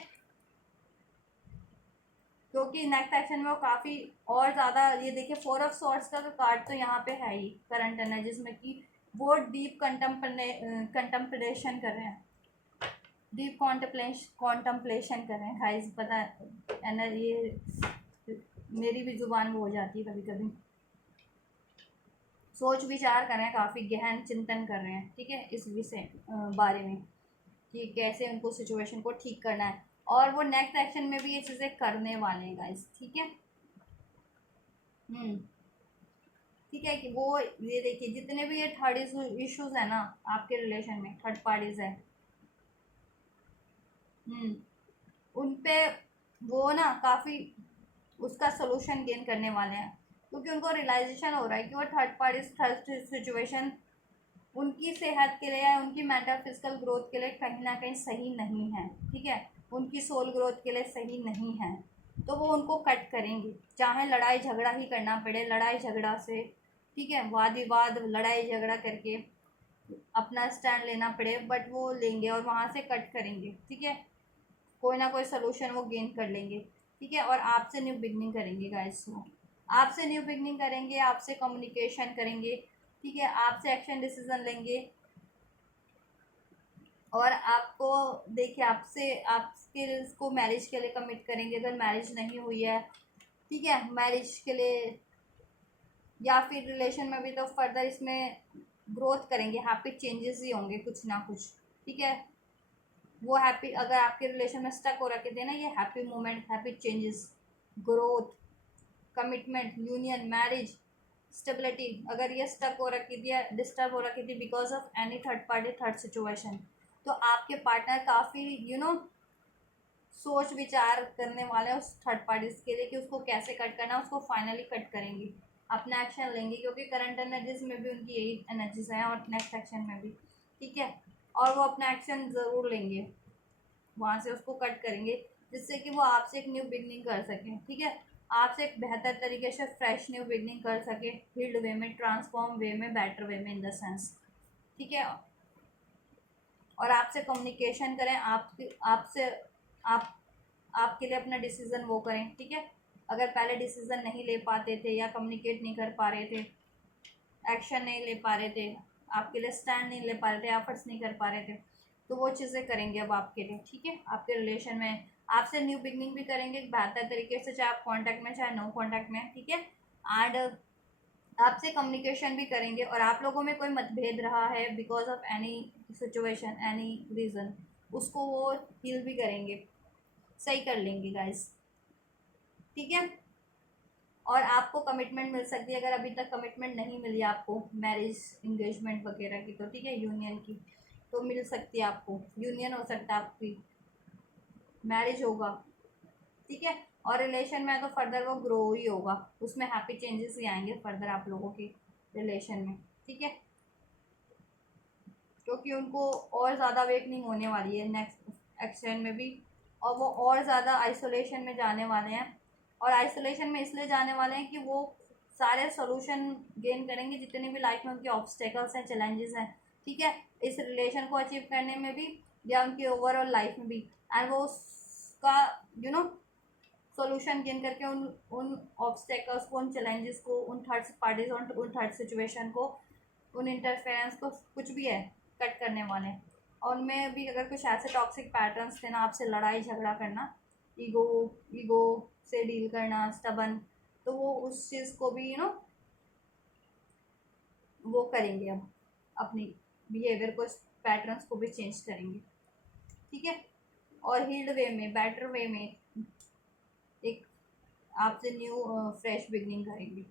क्योंकि नेक्स्ट एक्शन में वो काफ़ी और ज़्यादा, ये देखिए 4 ऑफ सॉर्ड्स का तो कार्ड तो यहाँ पे है ही करंट एनर्जी, जिसमें कि वो डीप कंटम्पलेशन कर रहे हैं, डीप कॉन्टम्पलेशन कर रहे हैं गाइस। पता है ना, ये मेरी भी जुबान में हो जाती है कभी कभी। सोच विचार कर रहे हैं, काफ़ी गहन चिंतन कर रहे हैं, ठीक है, इस विषय बारे में कि कैसे उनको सिचुएशन को ठीक करना है, और वो नेक्स्ट एक्शन में भी ये चीज़ें करने वाले हैं गाइस। ठीक है, हम्म, ठीक है, कि वो ये देखिए जितने भी ये थर्ड इश्यूज है ना आपके रिलेशन में, थर्ड पार्टीज है, उन पे वो ना काफ़ी उसका सोल्यूशन गेन करने वाले हैं, क्योंकि उनको रियलाइजेशन हो रहा है कि वो थर्ड पार्टी थर्ड सिचुएशन उनकी सेहत के लिए या उनकी मेंटल फिजिकल ग्रोथ के लिए कहीं ना कहीं सही नहीं है। ठीक है, उनकी सोल ग्रोथ के लिए सही नहीं है, तो वो उनको कट करेंगे, चाहे लड़ाई झगड़ा ही करना पड़े, लड़ाई झगड़ा से, ठीक है, वाद विवाद लड़ाई झगड़ा करके अपना स्टैंड लेना पड़े, बट वो लेंगे और वहाँ से कट करेंगे। ठीक है, कोई ना कोई सोल्यूशन वो गेन कर लेंगे। ठीक है, और आपसे न्यू बिगनिंग करेंगे गाइस, वो आपसे न्यू बिगनिंग करेंगे, आपसे कम्युनिकेशन करेंगे। ठीक है, आपसे एक्शन डिसीजन लेंगे, और आपको देखिए आपसे आपके को मैरिज के लिए कमिट करेंगे अगर मैरिज नहीं हुई है। ठीक है, मैरिज के लिए या फिर रिलेशन में भी, तो फर्दर इसमें ग्रोथ करेंगे, हैप्पी चेंजेस ही होंगे कुछ ना कुछ। ठीक है, वो हैप्पी, अगर आपके रिलेशन में स्टक हो रखे थे ना, ये happy moment, happy changes, growth, commitment, union, marriage, stability, अगर ये स्टक हो रखी थी या डिस्टर्ब हो रखी थी because of any third party third situation, तो आपके पार्टनर काफ़ी सोच विचार करने वाले हैं उस थर्ड पार्टीज के लिए कि उसको कैसे कट करना है, उसको फाइनली कट करेंगे, अपना एक्शन लेंगे, क्योंकि करंट एनर्जीज में भी उनकी यही एनर्जीज हैं और नेक्स्ट एक्शन में भी। ठीक है, और वो अपना एक्शन ज़रूर लेंगे, वहाँ से उसको कट करेंगे, जिससे कि वो आपसे एक न्यू बिगनिंग कर सकें। ठीक है, आपसे एक बेहतर तरीके से फ्रेश न्यू बिगनिंग कर सके, हील्ड वे में, ट्रांसफॉर्म वे में, बेटर वे में इन द सेंस। ठीक है, और आपसे कम्युनिकेशन करें, आपसे आप आपके लिए अपना डिसीज़न वो करें। ठीक है, अगर पहले डिसीज़न नहीं ले पाते थे या कम्युनिकेट नहीं कर पा रहे थे, एक्शन नहीं ले पा रहे थे, आपके लिए स्टैंड नहीं ले पा रहे थे, एफर्ट्स नहीं कर पा रहे थे, तो वो चीज़ें करेंगे अब आपके लिए। ठीक है, आपके रिलेशन में आपसे न्यू बिगनिंग भी करेंगे बेहतर तरीके से, चाहे आप कॉन्टैक्ट में चाहे नो कॉन्टैक्ट में। ठीक है, एंड आपसे कम्युनिकेशन भी करेंगे, और आप लोगों में कोई मतभेद रहा है because of any situation, any reason, उसको वो हील भी करेंगे, सही कर लेंगे गाइस। ठीक है, और आपको कमिटमेंट मिल सकती है, अगर अभी तक कमिटमेंट नहीं मिली आपको मैरिज इंगेजमेंट वगैरह की, तो ठीक है, यूनियन की तो मिल सकती है आपको, यूनियन हो सकता है आपकी, मैरिज होगा। ठीक है, और रिलेशन में तो फर्दर वो ग्रो ही होगा, उसमें हैप्पी चेंजेस ही आएंगे फर्दर आप लोगों के रिलेशन में। ठीक है, क्योंकि उनको और ज़्यादा अवेकनिंग होने वाली है नेक्स्ट एक्शन में भी, और वो और ज़्यादा आइसोलेशन में जाने वाले हैं, और आइसोलेशन में इसलिए जाने वाले हैं कि वो सारे सोल्यूशन गेन करेंगे जितने भी लाइफ में उनके ऑब्स्टेकल्स हैं, चैलेंजेस हैं। ठीक है, इस रिलेशन को अचीव करने में भी या उनकी ओवरऑल लाइफ में भी, एंड वो उसका सोल्यूशन गेन करके उन उन ऑब्स्टेकल्स को, उन चैलेंजेस को, उन थर्ड पार्टीज, उन थर्ड सिचुएशन को, उन इंटरफेरेंस को, कुछ भी है, कट करने वाले हैं। और उनमें भी अगर कुछ ऐसे टॉक्सिक पैटर्न्स थे ना, आपसे लड़ाई झगड़ा करना, ईगो ईगो से डील करना, स्टबन, तो वो उस चीज़ को भी वो करेंगे, अब अपनी बिहेवियर को, पैटर्न्स को भी चेंज करेंगे। ठीक है, और हील्ड वे में, बेटर वे में, एक आपसे न्यू फ्रेश बिगनिंग करेंगे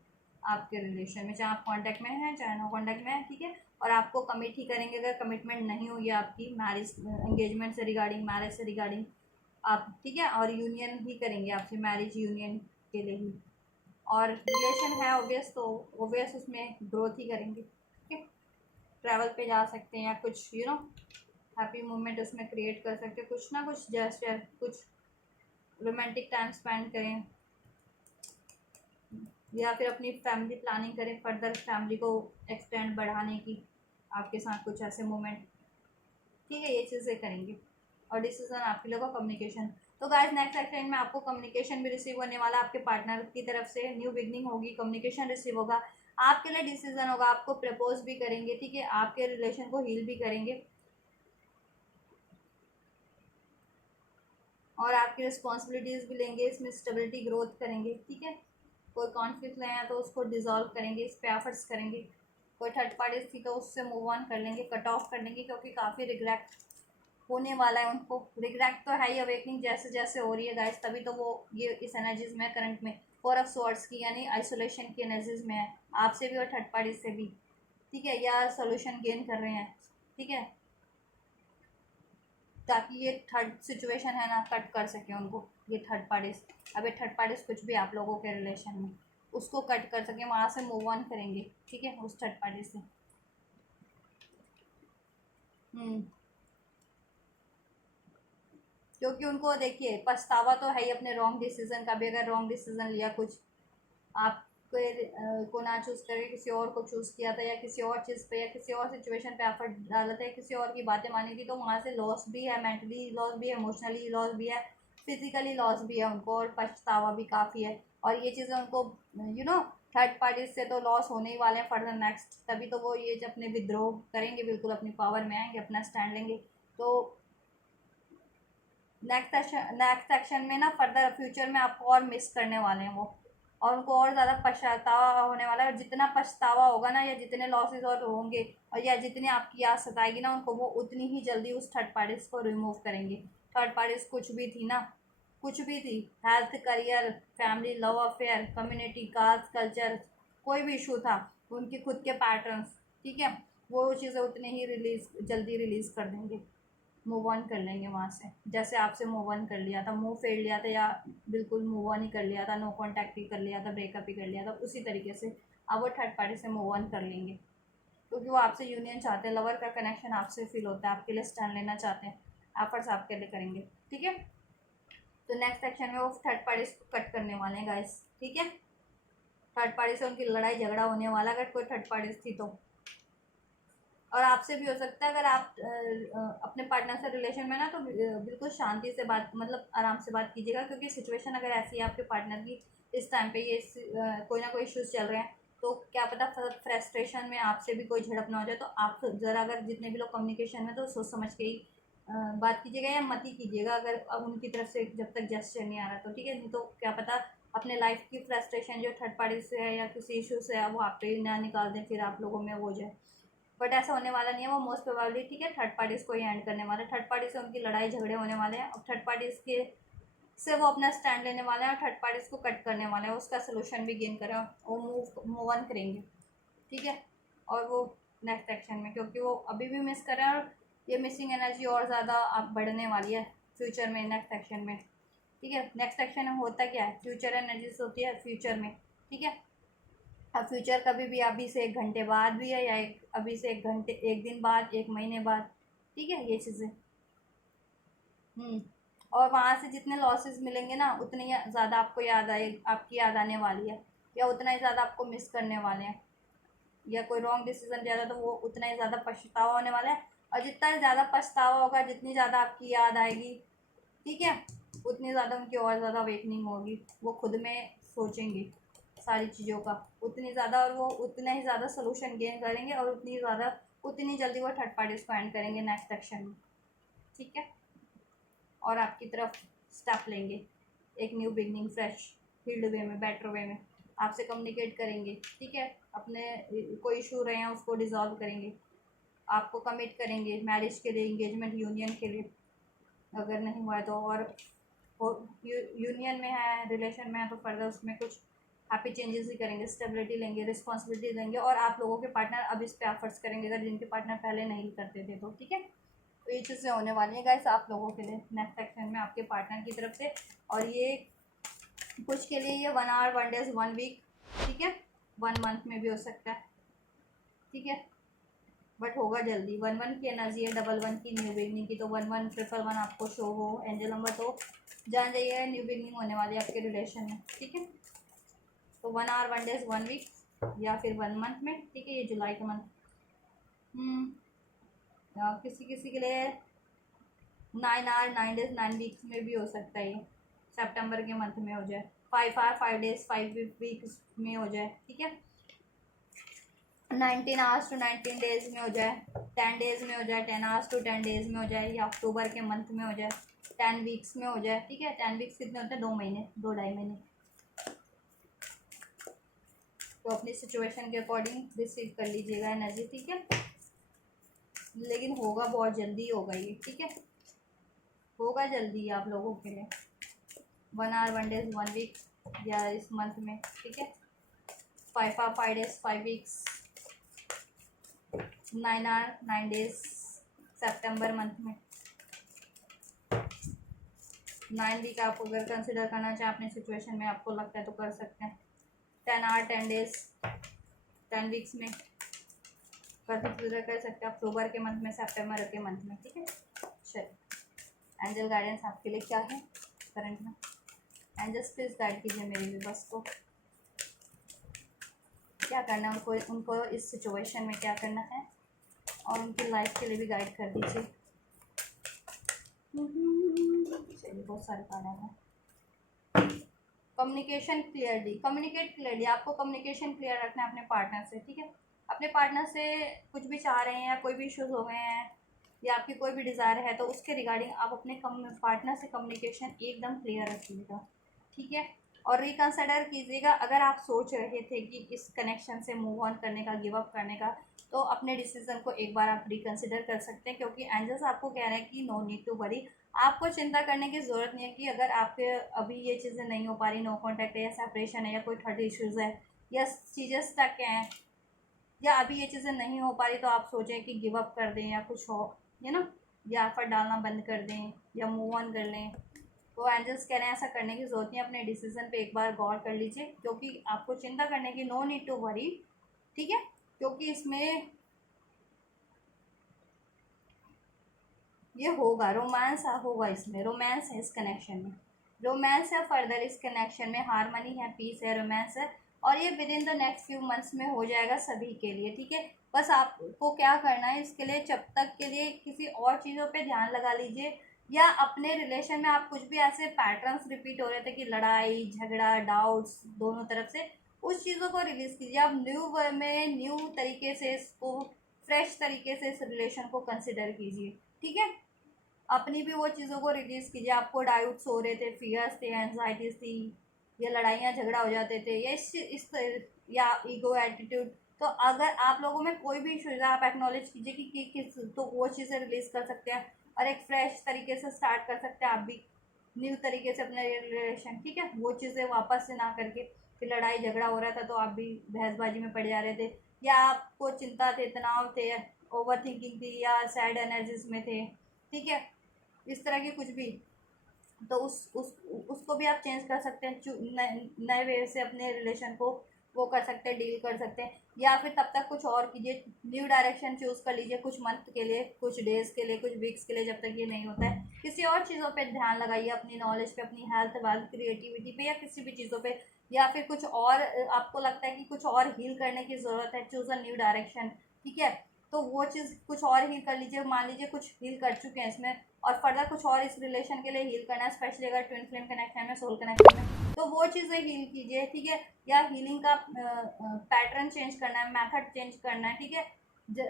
आपके रिलेशन में, चाहे आप कांटेक्ट में हैं चाहे नो कांटेक्ट में हैं, ठीक है। और आपको कमिट ही करेंगे, अगर कमिटमेंट नहीं हुई है आपकी मैरिज एंगेजमेंट से रिगार्डिंग, मैरिज से रिगार्डिंग आप, ठीक है। और यूनियन ही करेंगे आपसे, मैरिज यूनियन के लिए ही। और रिलेशन है ऑब्वियस, तो ऑब्वियस उसमें ग्रोथ ही करेंगे, ठीक है। ट्रैवल पे जा सकते हैं या कुछ हैप्पी मोमेंट उसमें क्रिएट कर सकते हैं, कुछ ना कुछ जेस्चर, कुछ रोमांटिक टाइम स्पेंड करें, या फिर अपनी फैमिली प्लानिंग करें फर्दर, फैमिली को एक्सटेंड बढ़ाने की आपके साथ कुछ ऐसे मोमेंट, ठीक है। ये चीज़ें करेंगे। और डिसीजन आपके लोगों का कम्युनिकेशन। तो गाइस नेक्स्ट सेक्शन में आपको कम्युनिकेशन भी रिसीव होने वाला, आपके पार्टनर की तरफ से न्यू बिगनिंग होगी, कम्युनिकेशन रिसीव होगा, आपके लिए डिसीजन होगा, आपको प्रपोज भी करेंगे, ठीक है। आपके रिलेशन को हील भी करेंगे और आपकी रिस्पॉन्सिबिलिटीज़ भी लेंगे, इसमें स्टेबिलिटी ग्रोथ करेंगे, ठीक है। कोई कॉन्फ्लिक्ट रहे हैं तो उसको डिजॉल्व करेंगे, इस पे एफर्ट्स करेंगे। कोई थर्ड पार्टीज थी तो उससे मूव ऑन कर लेंगे, कट ऑफ कर लेंगे, क्योंकि काफ़ी रिग्रेट होने वाला है उनको। रिग्रेट तो है ही, अवेकनिंग जैसे जैसे हो रही है गाइस, तभी तो वो ये इस एनर्जीज में करंट में फोर ऑफ स्वॉर्ड्स की यानी आइसोलेशन की एनर्जीज में है, आपसे भी और थर्ड पार्टी से भी, ठीक है। या सोल्यूशन गेन कर रहे हैं, ठीक है, ताकि ये थर्ड सिचुएशन है ना कट कर सके उनको, ये थर्ड पार्टीज। अब ये थर्ड पार्टीज कुछ भी आप लोगों के रिलेशन में उसको कट कर सके, वहाँ से मूव ऑन करेंगे, ठीक है, उस थर्ड पार्टी से। हम्म, क्योंकि उनको देखिए पछतावा तो है ही अपने रॉन्ग डिसीजन का भी, अगर रॉन्ग डिसीजन लिया कुछ आप को ना चूज़ करके किसी और को चूज़ किया था, या किसी और चीज़ पे या किसी और सिचुएशन पे एफर्ट डाला था, या किसी और की बातें मानी थी, तो वहाँ से लॉस भी है, मेंटली लॉस भी है, इमोशनली लॉस भी है, फिजिकली लॉस भी है उनको, और पछतावा भी काफ़ी है। और ये चीज़ें उनको थर्ड पार्टी से तो लॉस होने ही वाले हैं फर्दर नेक्स्ट, तभी तो वो ये जब अपने विद्रोह करेंगे, बिल्कुल अपनी पावर में आएंगे, अपना स्टैंड लेंगे। तो नेक्स्ट सेक्शन में ना फर्दर फ्यूचर में आपको और मिस करने वाले हैं वो, और उनको और ज़्यादा पछतावा होने वाला है। और जितना पछतावा होगा ना, या जितने लॉसेस और होंगे, और या जितनी आपकी याद सताएगी ना उनको, वो उतनी ही जल्दी उस थर्ड पार्टीज को रिमूव करेंगे। थर्ड पार्टीज कुछ भी थी ना, कुछ भी थी, health, career, family, love affair, community, caste, culture, कोई भी इशू था, उनके खुद के पैटर्न्स, ठीक है, वो चीज़ें उतने ही जल्दी रिलीज़ कर देंगे, मूव ऑन कर लेंगे वहाँ से। जैसे आपसे मूव ऑन कर लिया था, मूव फेर लिया था, या बिल्कुल मूव ऑन ही कर लिया था, नो कांटेक्ट ही कर लिया था, ब्रेकअप ही कर लिया था, उसी तरीके से अब वो थर्ड पार्टी से मूव ऑन कर लेंगे, क्योंकि वो आपसे यूनियन चाहते हैं, लवर का कनेक्शन आपसे फील होता है, आपके लिए स्टैंड लेना चाहते हैं, एफर्ट्स आपके लिए करेंगे, ठीक है। तो नेक्स्ट सेक्शन में वो थर्ड पार्टी को कट करने वाले हैं गाइस, ठीक है। थर्ड पार्टी से उनकी लड़ाई झगड़ा होने वाला, अगर कोई थर्ड पार्टी थी तो। और आपसे भी हो सकता है, अगर आप अपने पार्टनर से रिलेशन में ना, तो बिल्कुल शांति से बात, मतलब आराम से बात कीजिएगा, क्योंकि सिचुएशन अगर ऐसी है आपके पार्टनर की, इस टाइम पे ये कोई ना कोई इश्यूज चल रहे हैं, तो क्या पता फ्रस्ट्रेशन में आपसे भी कोई झड़प ना हो जाए। तो आप ज़रा, अगर जितने भी लोग कम्युनिकेशन में, तो सोच समझ के ही बात कीजिएगा, या मत ही कीजिएगा अगर अब उनकी तरफ से जब तक जेस्चर नहीं आ रहा, तो ठीक है। नहीं तो क्या पता अपने लाइफ की फ्रस्ट्रेशन जो थर्ड पार्टी से है या किसी इशू से है, वो आप पे ना निकाल दें, फिर आप लोगों में वो जाए। बट ऐसा होने वाला नहीं है, वो मोस्ट प्रोबेबली, ठीक है, थर्ड पार्टीज को ही एंड करने वाले, थर्ड पार्टी से उनकी लड़ाई झगड़े होने वाले हैं, और थर्ड पार्टीज के से वो अपना स्टैंड लेने वाले हैं, और थर्ड पार्टीज को कट करने वाले हैं, उसका सोल्यूशन भी गेन करें, वो मूव ऑन करेंगे, ठीक है। और वो नेक्स्ट सेक्शन में, क्योंकि वो अभी भी मिस कर रहे हैं, और ये मिसिंग एनर्जी और ज़्यादा अब बढ़ने वाली है फ्यूचर में, नेक्स्ट सेक्शन में, ठीक है। नेक्स्ट सेक्शन में होता क्या है, फ्यूचर एनर्जीज होती है फ्यूचर में, ठीक है। अब फ्यूचर कभी भी अभी से 1 घंटे बाद भी है, या अभी से 1 घंटे, 1 दिन बाद, 1 महीने बाद, ठीक है, ये चीज़ें। और वहाँ से जितने लॉसेस मिलेंगे ना, उतनी ज़्यादा आपको याद आए, आपकी याद आने वाली है, या उतना ही ज़्यादा आपको मिस करने वाले हैं, या कोई रॉन्ग डिसीजन ज़्यादा, तो वो उतना ही ज़्यादा पछतावा होने वाला है। और जितना ज़्यादा पछतावा होगा, जितनी ज़्यादा आपकी याद आएगी, ठीक है, उतनी ज़्यादा उनकी और ज़्यादा अवेकनिंग होगी, वो खुद में सोचेंगे सारी चीज़ों का उतनी ज़्यादा, और वो उतना ही ज़्यादा सोल्यूशन गेन करेंगे, और उतनी जल्दी वो थर्ड पार्टीज को एंड करेंगे नेक्स्ट सेक्शन में, ठीक है। और आपकी तरफ स्टेप लेंगे, एक न्यू बिगनिंग, फ्रेश फील्ड वे में, बेटर वे में आपसे कम्युनिकेट करेंगे, ठीक है। अपने कोई इशू रहे हैं उसको डिज़ोल्व करेंगे, आपको कमिट करेंगे मैरिज के लिए, इंगेजमेंट यूनियन के लिए, अगर नहीं हुआ है तो। और यूनियन में है, रिलेशन में है, तो फर्दर उसमें कुछ हैप्पी चेंजेस ही करेंगे, स्टेबिलिटी लेंगे, रिस्पॉन्सिबिलिटी लेंगे, और आप लोगों के पार्टनर अब इस पे एफर्ट्स करेंगे अगर जिनके पार्टनर पहले नहीं करते थे तो। ठीक है, तो ये चीज़ें होने वाली हैं गाइस आप लोगों के लिए नेक्स्ट सेक्शन में आपके पार्टनर की तरफ से। और ये कुछ के लिए ये 1 आवर 1 डेज 1 वीक, ठीक है, 1 मंथ में भी हो सकता है। ठीक है, बट होगा जल्दी। 1-1 की एनर्जी है, 1-1 की न्यू बिगनिंग की, तो 1-1 1-1 आपको शो हो एंजल नंबर, तो जान जाइए न्यू बिगनिंग होने वाली है आपके रिलेशन में। ठीक है, तो 1 आवर 1 डेज 1 वीक या फिर 1 मंथ में। ठीक है, ये जुलाई का मंथ। किसी किसी के लिए 9 आवर 9 डेज 9 वीक्स में भी हो सकता है, ये सितंबर के मंथ में हो जाए, 5 आवर 5 डेज 5 वीक्स में हो जाए। ठीक है, 19 आवर्स टू 19 डेज में हो जाए, 10 डेज में हो जाए, 10 आवर्स टू 10 डेज में हो जाए, या अक्टूबर के मंथ में हो जाए, 10 वीक्स में हो जाए। ठीक है, 10 वीक्स कितने होते हैं, 2 महीने, 2-2.5 महीने। तो अपनी सिचुएशन के अकॉर्डिंग रिसीव कर लीजिएगा एनर्जी। ठीक है, लेकिन होगा बहुत जल्दी होगा ये। ठीक है, होगा जल्दी आप लोगों के लिए, 1 आवर 1 डेज 1 वीक या इस मंथ में। ठीक है, 5 hour 5 days 5 weeks, 9 hour 9 days सितंबर मंथ में। 9 वीक आप अगर कंसिडर करना चाहें अपनी सिचुएशन में, आपको लगता है तो कर सकते हैं। 10 आवर 10 डेज 10 वीक्स में कंसिडर कर सकते हैं, अक्टूबर के मंथ में, सितंबर के मंथ में। ठीक है, चलिए एंजल गाइडेंस आपके लिए क्या है करंट में। एंजल्स प्लीज गाइड कीजिए मेरे भी बस को, क्या करना है उनको इस सिचुएशन में, क्या करना है, और उनकी लाइफ के लिए भी गाइड कर दीजिए। चलिए, बहुत सारे कार्ड आ गए। कम्युनिकेशन क्लियरली, कम्युनिकेट क्लियरली, आपको कम्युनिकेशन क्लियर रखना है अपने पार्टनर से। ठीक है, अपने पार्टनर से कुछ भी चाह रहे हैं या कोई भी इश्यूज हो गए हैं या आपकी कोई भी डिज़ायर है, तो उसके रिगार्डिंग आप अपने पार्टनर से कम्युनिकेशन एकदम क्लियर रखिएगा। ठीक है, और रिकन्सिडर कीजिएगा अगर आप सोच रहे थे कि इस कनेक्शन से मूव ऑन करने का, गिव अप करने का, तो अपने डिसीज़न को एक बार आप रिकन्सिडर कर सकते हैं, क्योंकि एंजल्स आपको कह रहे हैं कि नो नीड टू वरी, आपको चिंता करने की ज़रूरत नहीं है कि अगर आपके अभी ये चीज़ें नहीं हो पा रही, नो कॉन्टैक्ट है या सेपरेशन है या कोई थर्ड इश्यूज़ है या चीज़ें स्टक हैं या अभी ये चीज़ें नहीं हो पा रही, तो आप सोचें कि गिव अप कर दें या कुछ हो, है ना, या एफर्ट डालना बंद कर दें या मूव ऑन कर लें। तो एंजल्स कह रहे हैं ऐसा करने की ज़रूरत नहीं है, अपने डिसीजन पे एक बार गौर कर लीजिए, क्योंकि आपको चिंता करने की नो नीड टू वरी। ठीक है, क्योंकि इसमें ये होगा, रोमांस होगा, इसमें रोमांस है, इस कनेक्शन में रोमांस है, फर्दर इस कनेक्शन में हारमनी है, पीस है, रोमांस है, और ये with in the next few months में हो जाएगा सभी के लिए। ठीक है, बस आपको क्या करना है इसके लिए, जब तक के लिए किसी और चीज़ों पे ध्यान लगा लीजिए, या अपने रिलेशन में आप कुछ भी ऐसे पैटर्न्स रिपीट हो रहे थे कि लड़ाई झगड़ा डाउट्स दोनों तरफ से, उस चीज़ों को रिलीज़ कीजिए। आप न्यू वे में न्यू तरीके से इसको, फ्रेश तरीके से इस रिलेशन को कंसिडर कीजिए। ठीक है, अपनी भी वो चीज़ों को रिलीज़ कीजिए, आपको डाउट्स हो रहे थे, फियर्स थे, एंजाइटीज थी, या लड़ाइयाँ झगड़ा हो जाते थे, या इस या ईगो एटीट्यूड, तो अगर आप लोगों में कोई भी इशू है आप एक्नॉलेज कीजिए कि किस, तो वो चीज़ें रिलीज़ कर सकते हैं और एक फ्रेश तरीके से स्टार्ट कर सकते हैं आप भी न्यू तरीके से अपने रिलेशन। ठीक है, वो चीज़ें वापस से ना करके कि लड़ाई झगड़ा हो रहा था तो आप भी बहसबाजी में पड़ जा रहे थे, या आपको चिंता थे, तनाव थे, ओवर थिंकिंग थी, या सैड एनर्जीज में थे। ठीक है, इस तरह की कुछ भी, तो उसको भी आप चेंज कर सकते हैं, नए वे से अपने रिलेशन को वो कर सकते हैं, डील कर सकते हैं, या फिर तब तक कुछ और कीजिए, न्यू डायरेक्शन चूज़ कर लीजिए कुछ मंथ के लिए, कुछ डेज़ के लिए, कुछ वीक्स के लिए, जब तक ये नहीं होता है किसी और चीज़ों पे ध्यान लगाइए, अपनी नॉलेज पे, अपनी हेल्थ वेल्थ क्रिएटिविटी पे, या किसी भी चीज़ों पे, या फिर कुछ और आपको लगता है कि कुछ और हील करने की ज़रूरत है, चूज़ अ न्यू डायरेक्शन। ठीक है, तो वो चीज़ कुछ और हील कर लीजिए, मान लीजिए कुछ हील कर चुके हैं इसमें और फर्दर कुछ और इस रिलेशन के लिए हील करना है, स्पेशली अगर ट्विन फ्लेम कनेक्शन में, सोल कनेक्शन में, तो वो चीज़ें हील कीजिए। ठीक है, या हीलिंग का पैटर्न चेंज करना है, मेथड चेंज करना है। ठीक है,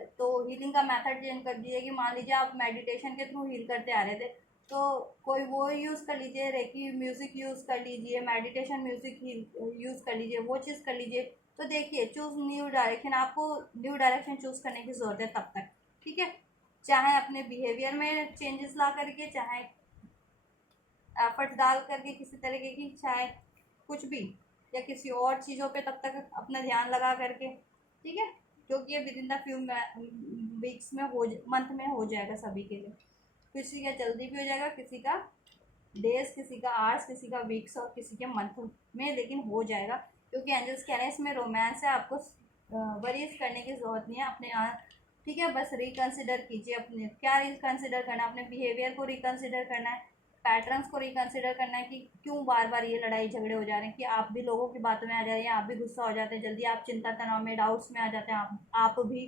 तो हीलिंग का मेथड चेंज कर दीजिए, कि मान लीजिए आप मेडिटेशन के थ्रू हील करते आ रहे थे, तो कोई वो यूज़ कर लीजिए, रेकी म्यूज़िक यूज़ कर लीजिए, मेडिटेशन म्यूज़िक यूज़ कर लीजिए, वो चीज़ कर लीजिए। तो देखिए, चूज़ न्यू डायरेक्शन, आपको न्यू डायरेक्शन चूज़ करने की ज़रूरत है तब तक। ठीक है, चाहे अपने बिहेवियर में चेंजेस ला करके, चाहे एफर्ट्स डाल करके किसी तरीके की, चाहे कुछ भी या किसी और चीज़ों पे तब तक अपना ध्यान लगा करके, ठीक है, क्योंकि ये with in the few weeks में मंथ में हो जाएगा सभी के लिए। किसी का जल्दी भी हो जाएगा, किसी का डेज, किसी का आवर्स, किसी का वीक्स और किसी के मंथ में, लेकिन हो जाएगा क्योंकि एंजल्स कह रहे हैं इसमें रोमांस है, आपको वरीज करने की ज़रूरत नहीं है अपने यहाँ, ठीक है। बस रिकंसिडर कीजिए, अपने क्या रिकंसिडर करना है, अपने बिहेवियर को रिकंसिडर करना है, पैटर्न्स को रिकंसिडर करना है कि क्यों बार बार ये लड़ाई झगड़े हो जा रहे हैं, कि आप भी लोगों की बातों में आ जा रहे हैं, आप भी गुस्सा हो जाते हैं जल्दी, आप चिंता तनाव में, डाउट्स में आ जाते हैं आप भी,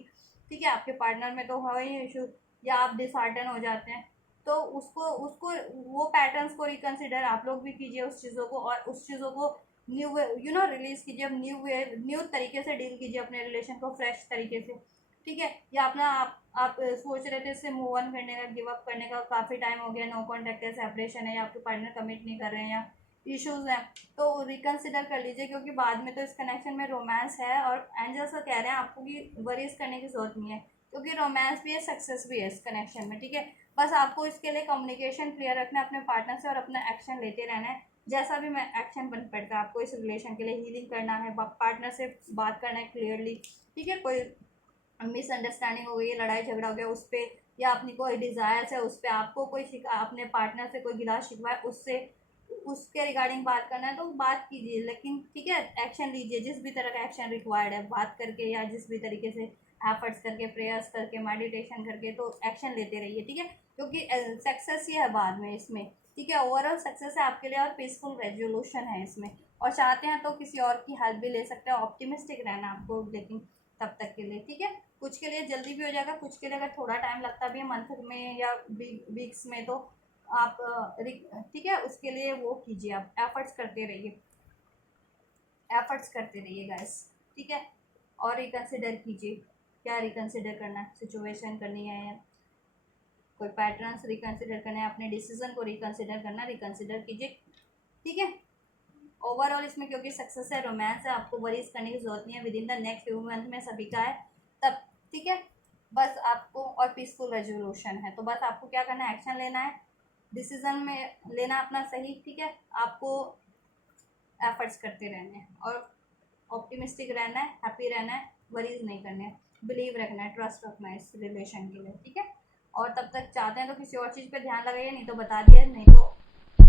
ठीक है। आपके पार्टनर में तो हो ही इशू, या आप डिसहार्टन हो जाते हैं, तो उसको उसको वो पैटर्न्स को रिकंसिडर आप लोग भी कीजिए उस चीज़ों को, और उस चीज़ों को न्यू वे रिलीज कीजिए, अब न्यू तरीके से डील कीजिए अपने रिलेशन को, फ्रेश तरीके से, ठीक है। या अपना आप सोच रहे थे इससे मूव ऑन करने का, गिव अप करने का, काफ़ी टाइम हो गया, नो कॉन्टैक्ट है, सेपरेशन है, या आपके पार्टनर कमिट नहीं कर रहे हैं, या इश्यूज हैं, तो रिकंसिडर कर लीजिए, क्योंकि बाद में तो इस कनेक्शन में रोमांस है, और एंजल्स का कह रहे हैं आपको कि वरीज करने की जरूरत नहीं है, क्योंकि रोमांस भी है, सक्सेस भी है इस कनेक्शन में, ठीक है। बस आपको इसके लिए कम्युनिकेशन क्लियर रखना है अपने पार्टनर से, और अपना एक्शन लेते रहना है, जैसा भी मैं एक्शन बन पड़ता है आपको इस रिलेशन के लिए। हीलिंग करना है, पार्टनर से बात करना है क्लियरली, ठीक है। कोई मिसअंडरस्टैंडिंग हो गई है, लड़ाई झगड़ा हो गया उस पर, या अपनी कोई डिज़ायर्स है उस पर, आपको कोई अपने पार्टनर से कोई गिला शिकवा है उससे, उसके रिगार्डिंग बात करना है तो बात कीजिए, लेकिन ठीक है एक्शन लीजिए, जिस भी तरह का एक्शन रिक्वायर्ड है, बात करके या जिस भी तरीके से एफर्ट्स करके, प्रेयर्स करके, मेडिटेशन करके, तो एक्शन लेते रहिए, ठीक है, क्योंकि सक्सेस ही है बाद में इसमें, ठीक है। ओवरऑल सक्सेस है आपके लिए, और पीसफुल रेजोल्यूशन है इसमें, और चाहते हैं तो किसी और की हेल्प भी ले सकते हैं, ऑप्टिमिस्टिक रहना आपको, लेकिन तब तक के लिए, ठीक है। कुछ के लिए जल्दी भी हो जाएगा, कुछ के लिए अगर थोड़ा टाइम लगता भी है मंथ में या वीक्स में, तो आप ठीक है उसके लिए वो कीजिए, आप एफर्ट्स करते रहिए, एफर्ट्स करते रहिए गाइस, ठीक है। और रिकंसिडर कीजिए, क्या रिकंसिडर करना है, सिचुएशन करनी है, या कोई पैटर्न्स रिकंसिडर करना है, अपने डिसीजन को रिकंसिडर करना, रिकंसिडर कीजिए, ठीक है। ओवरऑल इसमें क्योंकि सक्सेस है, रोमांस है, आपको वरीज करने की जरूरत नहीं है, with in the next few month में सभी का है तब, ठीक है। बस आपको, और पीसफुल रेजोल्यूशन है, तो बस आपको क्या करना है, एक्शन लेना है, डिसीजन में लेना अपना सही, ठीक है। आपको एफर्ट्स करते रहने हैं, और ऑप्टिमिस्टिक रहना है, हैप्पी रहना है, वरीज नहीं करने हैं, बिलीव रखना है, ट्रस्ट रखना है इस रिलेशन के लिए, ठीक है। और तब तक चाहते हैं तो किसी और चीज़ पे ध्यान लगाइए, नहीं तो बता दिया, नहीं तो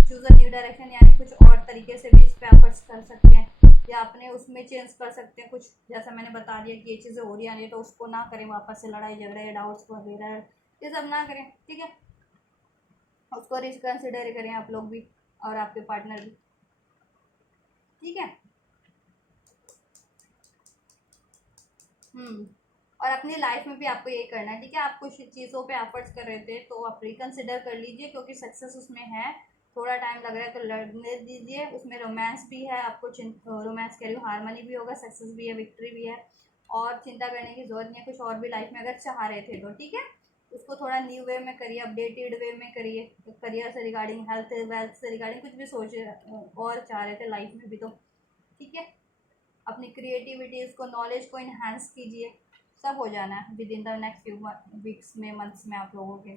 चूज़ अ न्यू डायरेक्शन, यानी कुछ और तरीके से भी इस पर एफर्ट्स कर सकते हैं, या अपने उसमें चेंज कर सकते हैं कुछ, जैसा मैंने बता दिया कि ये चीज़ें हो रही हैं, तो उसको ना करें, वापस से लड़ाई झगड़े, डाउट्स वगैरह ये सब ना करें, ठीक है। उसको रिकंसिडर करें आप लोग भी, और आपके पार्टनर भी, ठीक है। और अपनी लाइफ में भी आपको ये करना है, ठीक है। आप कुछ चीज़ों पे एफर्ट्स कर रहे थे तो आप रिकंसिडर कर लीजिए, क्योंकि सक्सेस उसमें है, थोड़ा टाइम लग रहा है तो लड़ने दीजिए, उसमें रोमांस भी है, आपको रोमांस कह रही हूँ, हारमनी भी होगा, सक्सेस भी है, विक्ट्री भी है, और चिंता करने की जरूरत नहीं है, कुछ और भी लाइफ में अगर चाह रहे थे तो, ठीक है। उसको थोड़ा न्यू वे में करिए, अपडेटेड वे में करिए, करियर से रिगार्डिंग, हेल्थ वेल्थ से रिगार्डिंग कुछ भी सोच और चाह रहे थे लाइफ में भी, तो ठीक है। अपनी क्रिएटिविटीज़ को, नॉलेज को इन्हांस कीजिए, सब हो जाना है with in the next few weeks में, मंथ्स में आप लोगों के,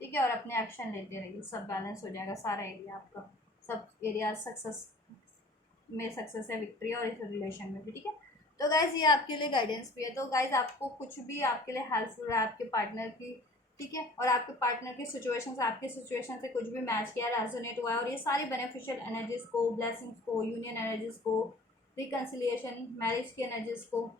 ठीक है। और अपने एक्शन लेते रहिए, सब बैलेंस हो जाएगा, सारा एरिया आपका, सब एरिया सक्सेस में सक्सेस है, विक्ट्री, और इस रिलेशन में भी, ठीक है। तो गाइज़ ये आपके लिए गाइडेंस भी है, तो गाइज़ आपको कुछ भी आपके लिए हेल्पफुल है आपके पार्टनर की, ठीक है, और आपके पार्टनर की सिचुएशन से, आपकी सिचुएशन से कुछ भी मैच किया, रेजोनेट हुआ है, और ये सारी बेनिफिशियल एनर्जीज को, ब्लेसिंग्स को, यूनियन एनर्जीज को, रिकन्सिलिएशन, मैरिज की एनर्जीज को,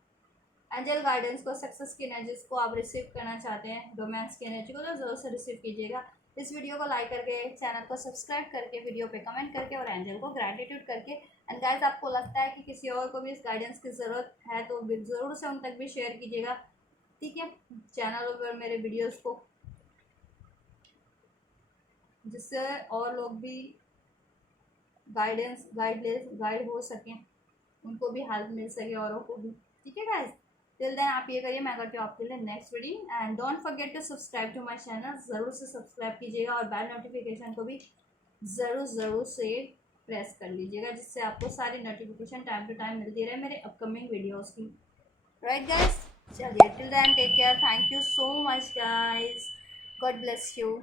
एंजल गाइडेंस को, सक्सेस की एनर्जीज को आप रिसीव करना चाहते हैं, रोमांस की एनर्जी को, तो ज़रूर से रिसीव कीजिएगा। इस वीडियो को लाइक करके, चैनल को सब्सक्राइब करके, वीडियो पे कमेंट करके, और एंजल को ग्रैटिट्यूड करके, एंड गाइस आपको लगता है कि किसी और को भी इस गाइडेंस की ज़रूरत है तो ज़रूर से उन तक भी शेयर कीजिएगा, ठीक है, चैनल पर मेरे वीडियोज़ को, जिससे और लोग भी गाइड हो सकें, उनको भी हेल्प मिल सके, औरों को भी, ठीक है गाइस। टिल देन आप ये करिए, मैं करती हूँ आपके लिए next video, and don't forget to subscribe to my channel, ज़रूर से सब्सक्राइब कीजिएगा, और बेल नोटिफिकेशन को भी ज़रूर से प्रेस कर लीजिएगा, जिससे आपको सारी नोटिफिकेशन टाइम टू टाइम मिलती रहे मेरे अपकमिंग वीडियोज़ की, राइट गाइस। चलिए till then take care, thank you so much guys, God bless you.